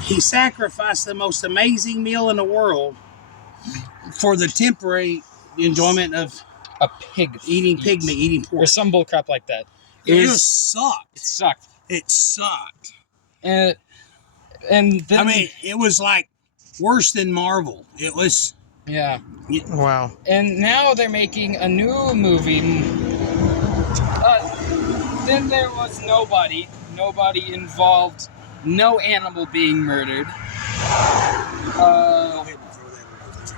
he sacrificed the most amazing meal in the world for the temporary enjoyment of A pig eating pig meat, eating or pork. some bull crap like that. It It sucked. sucked. It sucked. And then, I mean, it was like worse than Marvel. It was. yeah. Wow. And now they're making a new movie. Then there was nobody involved, no animal being murdered.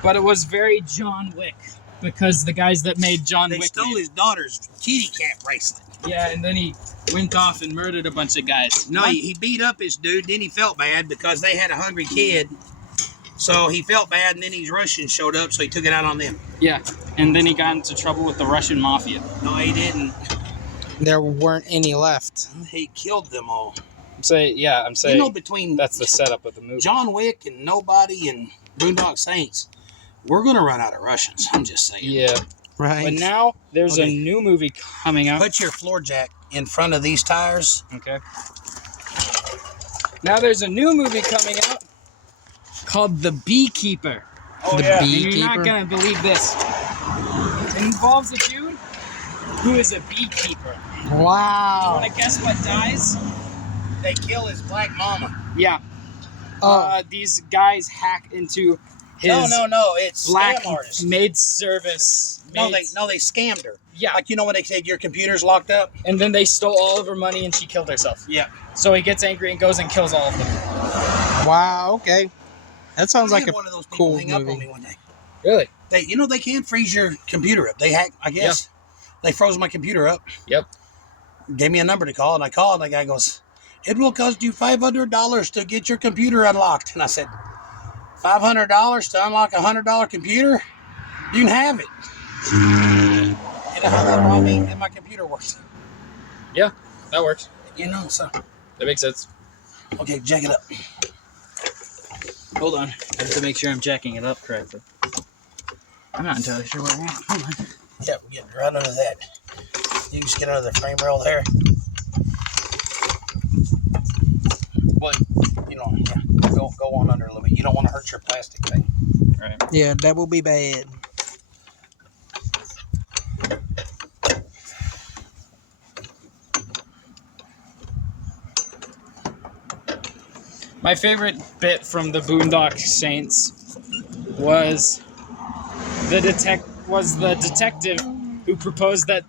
But it was very John Wick because the guys that made John They Wick. stole his daughter's kitty cat bracelet. Yeah, and then he went off and murdered a bunch of guys. No, he beat up his dude. Then he felt bad because they had a hungry kid. So he felt bad, and then these Russians showed up, so he took it out on them. Yeah, and then he got into trouble with the Russian mafia. No, he didn't. There weren't any left. He killed them all. I'm saying, You know, between that's the setup of the movie. John Wick and Nobody and Boondock Saints, we're going to run out of Russians. I'm just saying. Yeah, Right. but now there's a Okay. new movie coming out. Put your floor jack in front of these tires. Okay. Now there's a new movie coming out called The Beekeeper. Oh, The yeah. And you're Beekeeper? not gonna believe this. It involves a dude who is a beekeeper. Wow. Wanna guess what dies? They kill his black mama. Yeah. Oh. These guys hack into his No. It's black scam artists. maid service. No, maid- they scammed her. Yeah. Like, you know when they said your computer's locked up? And then they stole all of her money and she killed herself. Yeah. So he gets angry and goes and kills all of them. Wow. Okay. That sounds I like had a one of those people cool hang up on movie. me one day. Really? They can freeze your computer up. They hack, I guess. They froze my computer up. Yep. Gave me a number to call, and I called, and the guy goes, "It will cost you $500 to get your computer unlocked." And I said, $500 to unlock a $100 computer? You can have it. And I hung up on me, and my computer works. Yeah, that works. You know, so, That makes sense. okay, jack it up. Hold on. I have to make sure I'm jacking it up correctly. I'm not entirely sure where I am. Hold on. Yeah, we get right under that. You can just get under the frame rail there. Well, go on under a little bit. You don't want to hurt your plastic thing. Right. Yeah, that will be bad. My favorite bit from the Boondock Saints was the detective who proposed that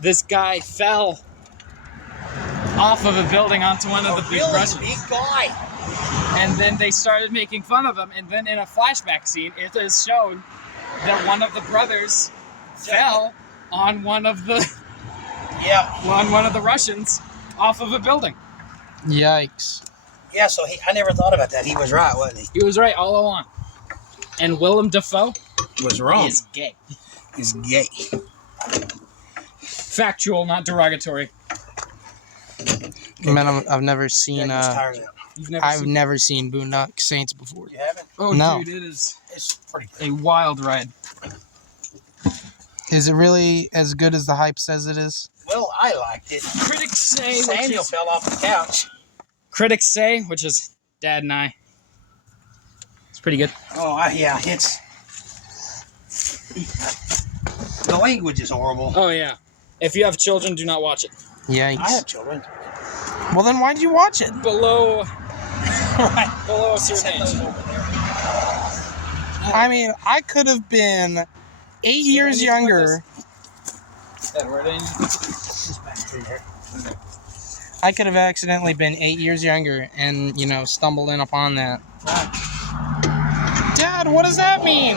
this guy fell off of a building onto one of the big Russians. Big guy. And then they started making fun of him. And then in a flashback scene, it is shown that one of the brothers fell on one of the Russians off of a building. Yikes. Yeah, so I never thought about that. He was right, wasn't he? He was right all along. And Willem Dafoe He was wrong. is gay. He's gay. Factual, not derogatory. Man, I've never seen Jack his tires out. You've never I've seen. never seen Boondock Saints before. You haven't? Oh, No. dude, it is It's pretty good. a wild ride. Is it really as good as the hype says it is? Well, I liked it. Critics say, Samuel fell off the couch. which is Dad and I. It's pretty good. Oh, it's... The language is horrible. Oh yeah. If you have children, do not watch it. Yikes. I have children. Well, then why'd you watch it? Below Right. a certain age. I mean, I could have been 8 years younger. Edward, Just back through there. I could have accidentally been 8 years younger and, stumbled in upon that. Dad, what does that mean?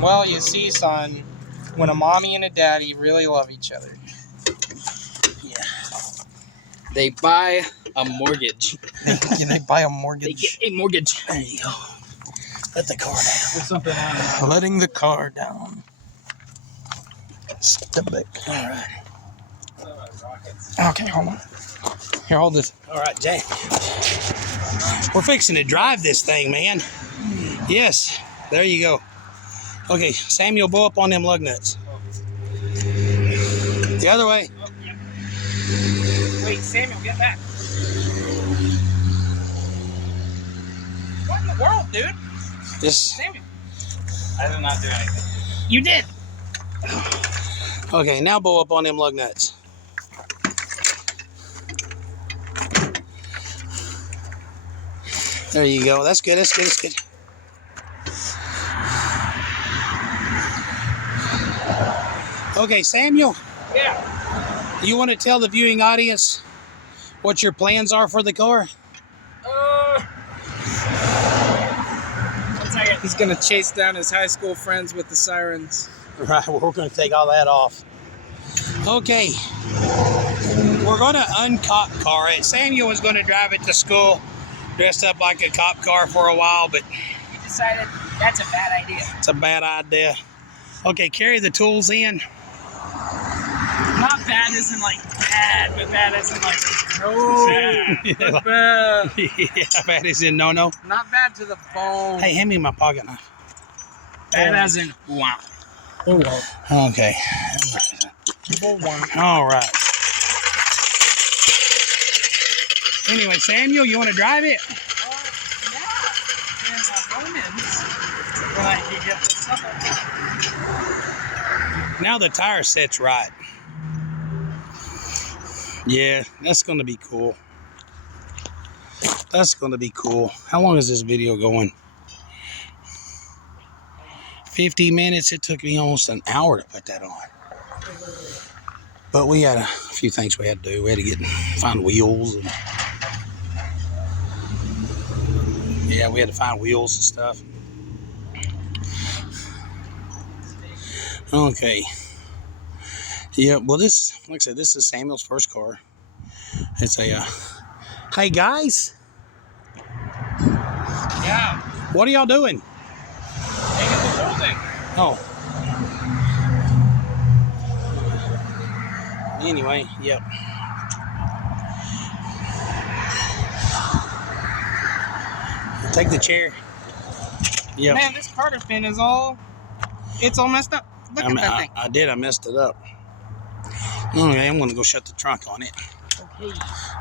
Well, you see, son, when a mommy and a daddy really love each other. Yeah. they buy a mortgage. They buy a They mortgage. get a mortgage. There you go. Let the car down. Or something like that. Letting the car down. Step back. All right. Okay, hold on. Here, hold this. All right, Jay. We're fixing to drive this thing, man. Yes. There you go. Okay, Samuel, blow up on them lug nuts. The other way. Oh, yeah. Wait, Samuel, get back. What in the world, dude? Just Samuel. I did not do anything. You did. okay. Now blow up on them lug nuts. There you go. That's good. That's good. That's good. Okay, Samuel, Yeah. you want to tell the viewing audience what your plans are for the car? One second. He's gonna chase down his high school friends with the sirens. Right, we're going to take all that off. Okay, we're going to uncop car it. Samuel was going to drive it to school, dressed up like a cop car for a while, but decided that's a bad idea. It's a bad idea. Okay, carry the tools in. Not bad isn't like bad, but bad isn't like no. Not bad. Yeah, bad is in no. Not bad to the bone. Hey, hand me my pocket knife. Bad as in wow. Okay. All right. Anyway, Samuel, you want to drive it? Now the tire set's right. Yeah, that's going to be cool. That's going to be cool. How long is this video going? 50 minutes. It took me almost an hour to put that on. But we had a few things we had to do. We had to find wheels. And, yeah, we had to find wheels and stuff. Okay. Yeah, well, this, like I said, this is Samuel's first car. It's a, hey, guys. Yeah. What are y'all doing? Taking the building. Oh. Anyway, yep. Take the chair. Yep. Man, this Carter pin is all, it's all messed up. Look at that thing. I did. I messed it up. Okay, I'm going to go shut the trunk on it. Okay.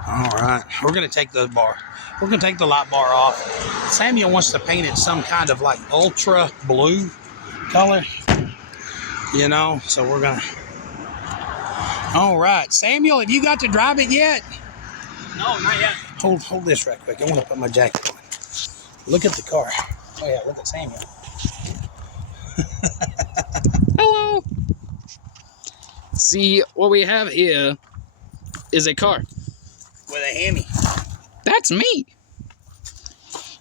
All right. We're going to take the bar. We're going to take the light bar off. Samuel wants to paint it some kind of like ultra blue color. You know, so we're going to. All right. Samuel, have you got to drive it yet? No, not yet. Hold this right quick. I want to put my jacket on. Look at the car. Oh, yeah. Look at Samuel. Hello. See, what we have here is a car. With a Hemi. That's me.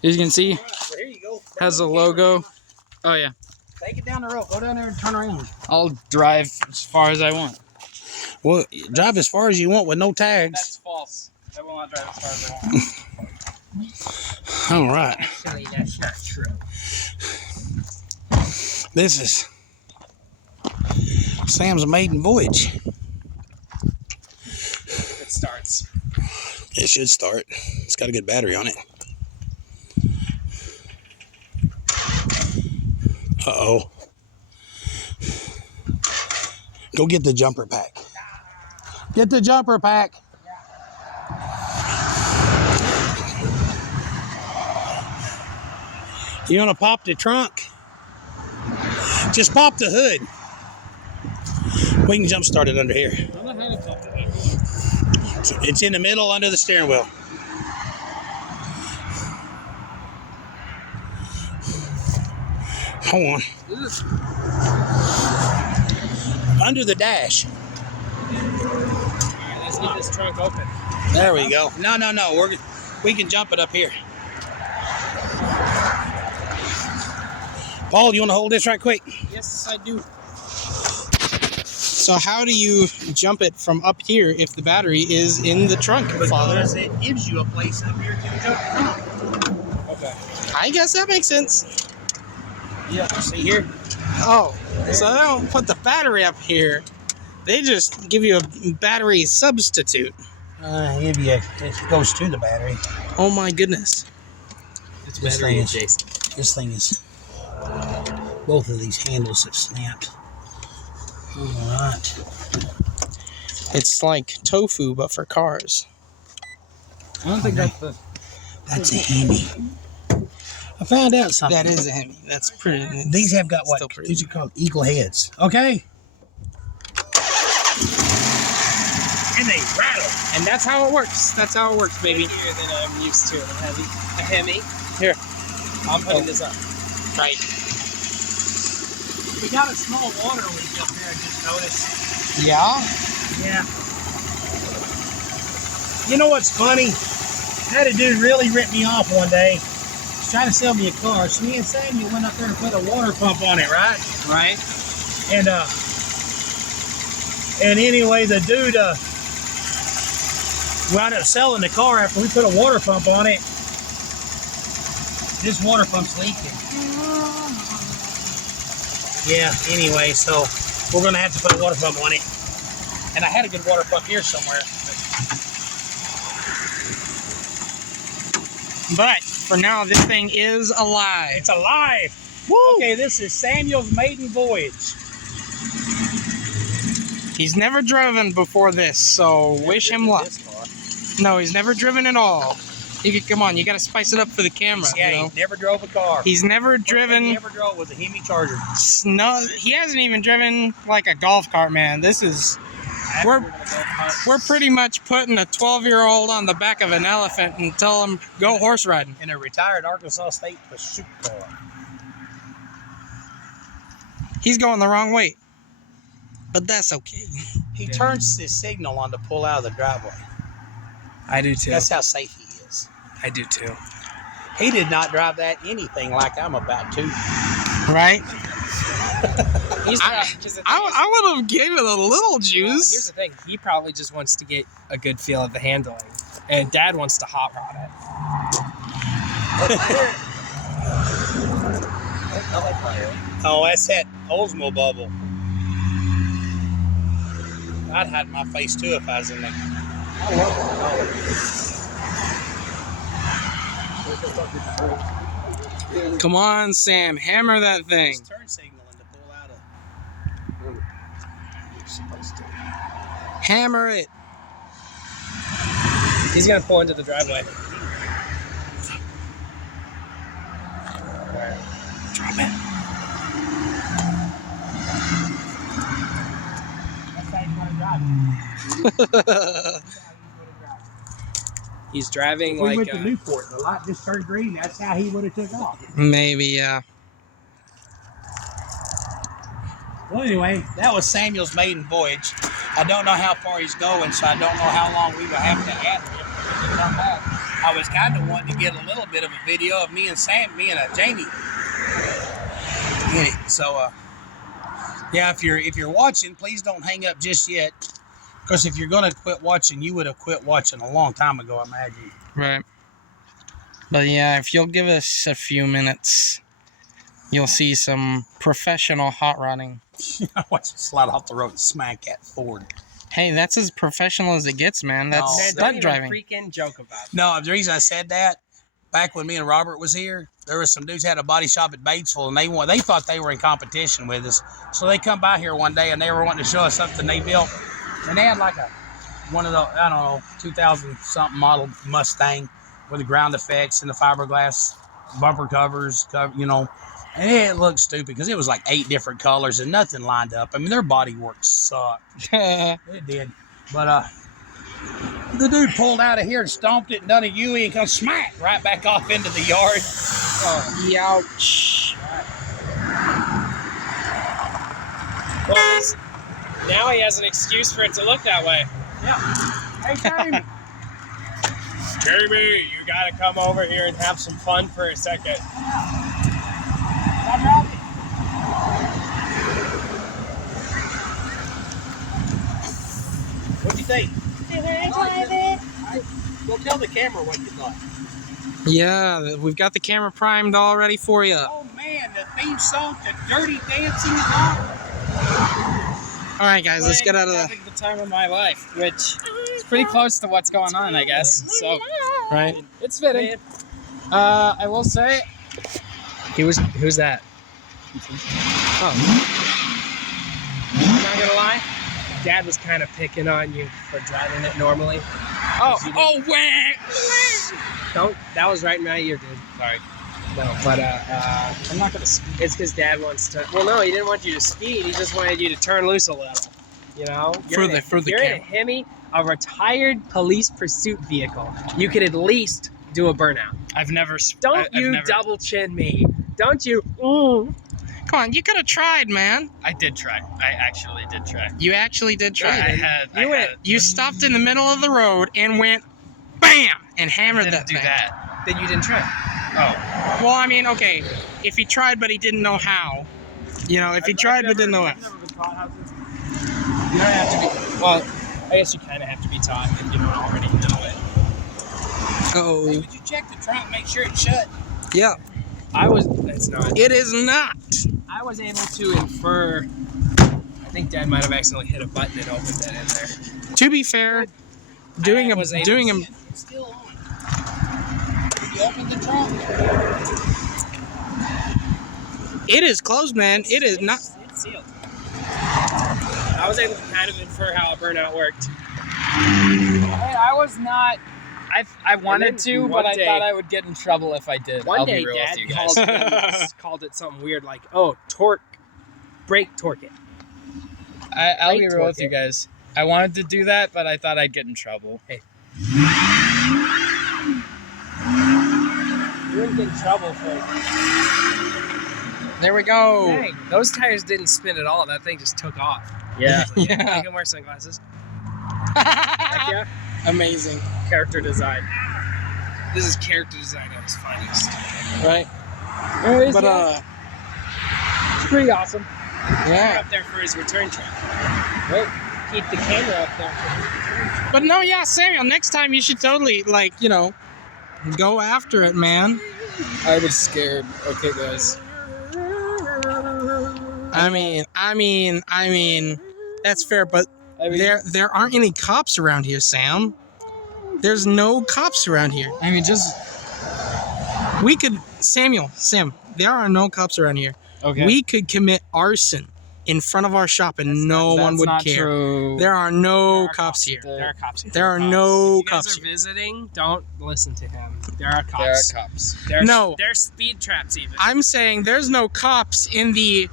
As you can see, All right, well, here you go. has a logo. Oh yeah. Take it down the road. Go down there and turn around. I'll drive as far as I want. Well, drive as far as you want with no tags. That's false. I will not drive as far as I want. All right. Actually, that's not true. This is Sam's maiden voyage. It starts. It should start. It's got a good battery on it. Uh-oh. Go get the jumper pack. Get the jumper pack. You want to pop the trunk? Just pop the hood. We can jump start it under here. I don't know how to pop it. It's in the middle under the steering wheel. Hold on. Under the dash. Let's get this trunk open. There we go. No. We can jump it up here. Paul, you want to hold this right quick? Yes, I do. So how do you jump it from up here if the battery is in the trunk, Father? it gives you a place up here to jump the trunk. Okay. I guess that makes sense. Yeah, see here? Oh, so they don't put the battery up here. They just give you a battery substitute. It goes to the battery. Oh my goodness. It's This battery thing is- adjacent. This thing is, both of these handles have snapped. All right. It's like tofu, but for cars. I don't think that's the. That's a Hemi. I found out something. That is a Hemi. That's pretty. These have got Still what? pretty. These are called eagle heads. Okay? And they rattle. And that's how it works. That's how it works, baby. Heavier than I'm used to. A Hemi. Here. I'm putting this up. Right. We got a small water leak up there, I just noticed. Yeah. Yeah. You know what's funny? I had a dude really rip me off one day. He's trying to sell me a car. So me and Samuel went up there and put a water pump on it, right? Right. And anyway, the dude wound up selling the car after we put a water pump on it. This water pump's leaking. Yeah, anyway, so we're going to have to put a water pump on it. And I had a good water pump here somewhere. But for now, this thing is alive. It's alive. Woo! Okay, this is Samuel's maiden voyage. He's never driven before this, so wish him luck. No, he's never driven at all. Come on, you got to spice it up for the camera. Yeah, you know? he never drove a car. He's never First thing driven. he ever drove was a Hemi Charger. No, he hasn't even driven like a golf cart, man. This is. We're pretty much putting a 12-year-old on the back of an elephant and tell him go horse riding. In a retired Arkansas State pursuit car. He's going the wrong way, but that's okay. He turns his signal on to pull out of the driveway. I do too. That's how safe he is. I do too. He did not drive that anything like I'm about to. Right? He's I would have gave it a little Here's juice. the thing. He probably just wants to get a good feel of the handling, and Dad wants to hot rod it. Oh, that's that Osmo bubble. I'd hide my face too if I was in there. Come on, Sam, hammer that thing. Just turn signaling to pull out of. Hammer it. He's gonna pull into the driveway. Drop it. That's how you want to drive it. He's driving If we like went to Newport, the light just turned green. That's how he would have took off. Maybe, yeah. Well, anyway, that was Samuel's maiden voyage. I don't know how far he's going, so I don't know how long we will have to have him to come back. I was kind of wanting to get a little bit of a video of me and Jamie in it. So, yeah, if you're watching, please don't hang up just yet. Because if you're going to quit watching, you would have quit watching a long time ago, I imagine. Right. But yeah, if you'll give us a few minutes, you'll see some professional hot rodding. I watched him slide off the road and smack that Ford. Hey, that's as professional as it gets, man. That's No, stunt driving. Freaking joke about it. No, the reason I said that, back when me and Robert was here, there was some dudes had a body shop at Batesville, and they thought they were in competition with us. So they come by here one day, and they were wanting to show us something they built. And they had like one of the, I don't know, 2000-something model Mustang with the ground effects and the fiberglass bumper covers, you know. And it looked stupid because it was like 8 different colors and nothing lined up. I mean, their body work sucked. It did. But the dude pulled out of here and stomped it and done a U-E and come smack right back off into the yard. Youch. Well, now he has an excuse for it to look that way. Yeah. Hey, Jamie. Jamie, you gotta come over here and have some fun for a second. What'd you think? I'm gonna drive it. Go tell the camera what you thought. Yeah, we've got the camera primed all ready for you. Oh man, the theme song to Dirty Dancing is on. All right, guys, let's get out of the... Having the time of my life, which is pretty close to what's going on, I guess. So Right? it's fitting. I will say, Who's that? Oh. I'm not gonna lie. Dad was kind of picking on you for driving it normally. Oh, That was right in my ear, dude. Sorry. No, but I'm not gonna speak. it's because Dad wants to. Well, no, he didn't want you to speed. He just wanted you to turn loose a little. You know, For the you're in a camera. Hemi, a retired police pursuit vehicle. You could at least do a burnout. I've never. Don't I've you never, double chin me? Don't you? Come on, you could have tried, man. I did try. I actually did try. You actually did I try. had. You went- You stopped in the middle of the road and went, BAM! And hammered didn't that do thing. that. Then you didn't try. Oh, Well, I mean, okay, if he tried but he didn't know how. You know, if he tried but didn't know how. I've never been taught how to. You don't have to be. Well, I guess you kind of have to be taught if you don't already know it. Oh. Would you check the trunk, make sure it's shut? Yeah, It's not. it is not. I was able to infer. I think Dad might have accidentally hit a button and opened that in there. To be fair, doing a was able doing to- a It's still on. You opened the trunk. it is closed, man. It is not. It's sealed. I was able to kind of infer how a burnout worked. Hey, I was not. I wanted to, one but I day- thought I would get in trouble if I did. One I'll day, be real Dad with you guys. called it something weird like, "Oh, brake torque it." I'll be Brake real with torque you it. guys. I wanted to do that, but I thought I'd get in trouble. You wouldn't get in trouble for it. There we go. Dang, those tires didn't spin at all. That thing just took off. Yeah. Yeah. I can wear sunglasses. Heck yeah. Amazing, Character design. This is character design at its finest. right? Anyways, But it's pretty awesome. yeah. Up there for his return trip. Right. Keep the camera up there. But no, yeah, Samuel. Next time you should totally go after it, man. I was scared. Okay, guys. I mean, that's fair, but there aren't any cops around here, Sam. There's no cops around here. I mean, just Sam, there are no cops around here. okay. We could commit arson in front of our shop and no one That's would not care. True. There are no There are cops here. There are cops here. There are no If you guys cops are here. visiting, don't listen to him. There are There are cops. cops. No. There's speed traps even. I'm saying there's no cops in the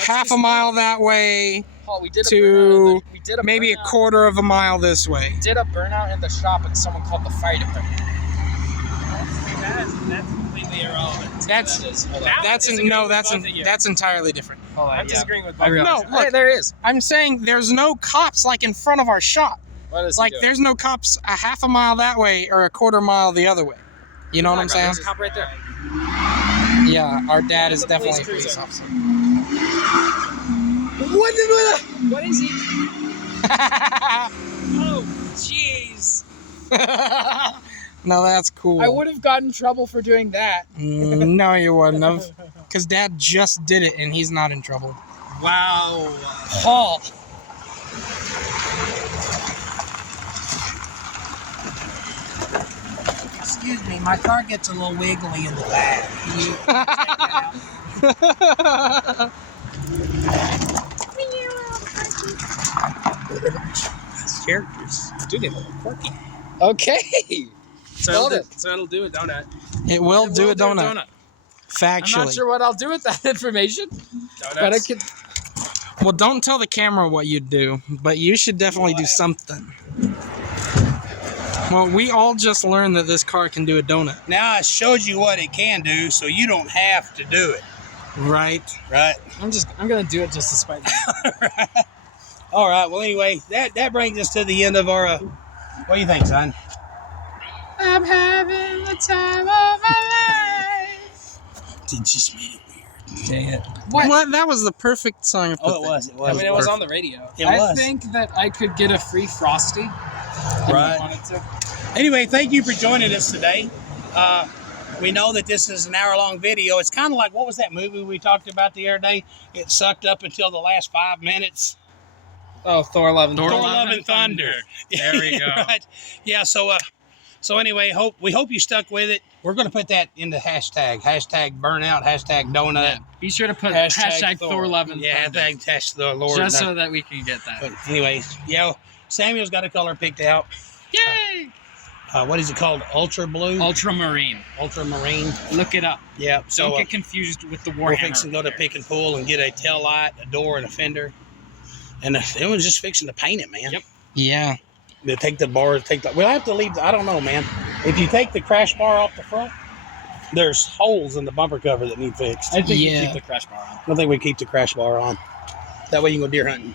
half a mile that way, Paul, we did To we did a maybe a burnout. quarter of a mile this way. We did a burnout in the shop, and someone called the fire department. That's completely irrelevant. That's That is. Hold on. Now that's I'm disagreeing with both of you. that's entirely different. Hold on. I'm yeah. disagreeing with I both of you. realize. No, look. Hey, there is. I'm saying there's no cops in front of our shop. What is he doing? There's no cops a half a mile that way or a quarter mile the other way. You know what I'm saying? There's a cop right there. Yeah, our dad is It's a police definitely a police cruiser. officer. What is he? Oh, jeez. No, that's cool. I would have gotten in trouble for doing that. No, you wouldn't have. Because dad just did it and he's not in trouble. Wow. Paul. Excuse me, my car gets a little wiggly in the back. Characters. Dude, they look quirky. Okay. So Got it'll do a donut. It will do We'll a donut. I'm Factually. not sure what I'll do with that information, but I Donuts. could. Well, don't tell the camera what you'd do, but you should definitely do something. Well, we all just learned that this car can do a donut, Now I showed you what it can do, so you don't have to do it, right? right? I'm gonna do it just to spite you. All right. Well, anyway, that brings us to the end of our. What do you think, son? I'm having the time of my life. It just made it weird. Dang it. What? That was the perfect song. to put Oh, it there. was. It I was. mean, it was on the radio. It I was. think that I could get a free Frosty. If Right. I wanted to. Anyway, thank you for joining us today. We know that this is an hour-long video. It's kind of like, what was that movie we talked about the other day? It sucked up until the last 5 minutes. Oh, Thor Love and Thor Thunder. Love and Thunder. There we go. Right. Yeah. So anyway, we hope you stuck with it. We're going to put that in the hashtag burnout, hashtag donut. Be sure to put Hashtag hashtag Thor Love and Yeah, Thunder, hashtag the Lord. just so that we can get that. But anyways, yeah, Samuel's got a color picked out. Yay! What is it called? Ultra blue? Ultramarine. Ultramarine. Look it up. Yeah. So Don't get confused with the we're Warhammer. fixing to go to there. Pick and Pull and get a tail light, a door, and a fender. And everyone's just fixing to paint it, man. Yep. Yeah. They take the bar, we'll have to leave, I don't know, man. If you take the crash bar off the front, there's holes in the bumper cover that need fixed. I think Yeah. you keep the crash bar on. I don't think we keep the crash bar on. That way you can go deer hunting.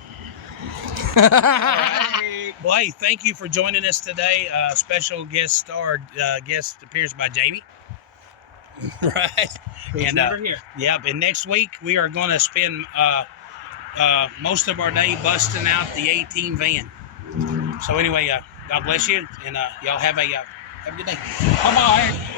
Well, hey, thank you for joining us today. Special guest star, guest appearance by Jamie. Right. Who's And never here. yep. And next week we are going to spend most of our day busting out the 18 van. So anyway, God bless you, and y'all have a Have a good day. Bye bye.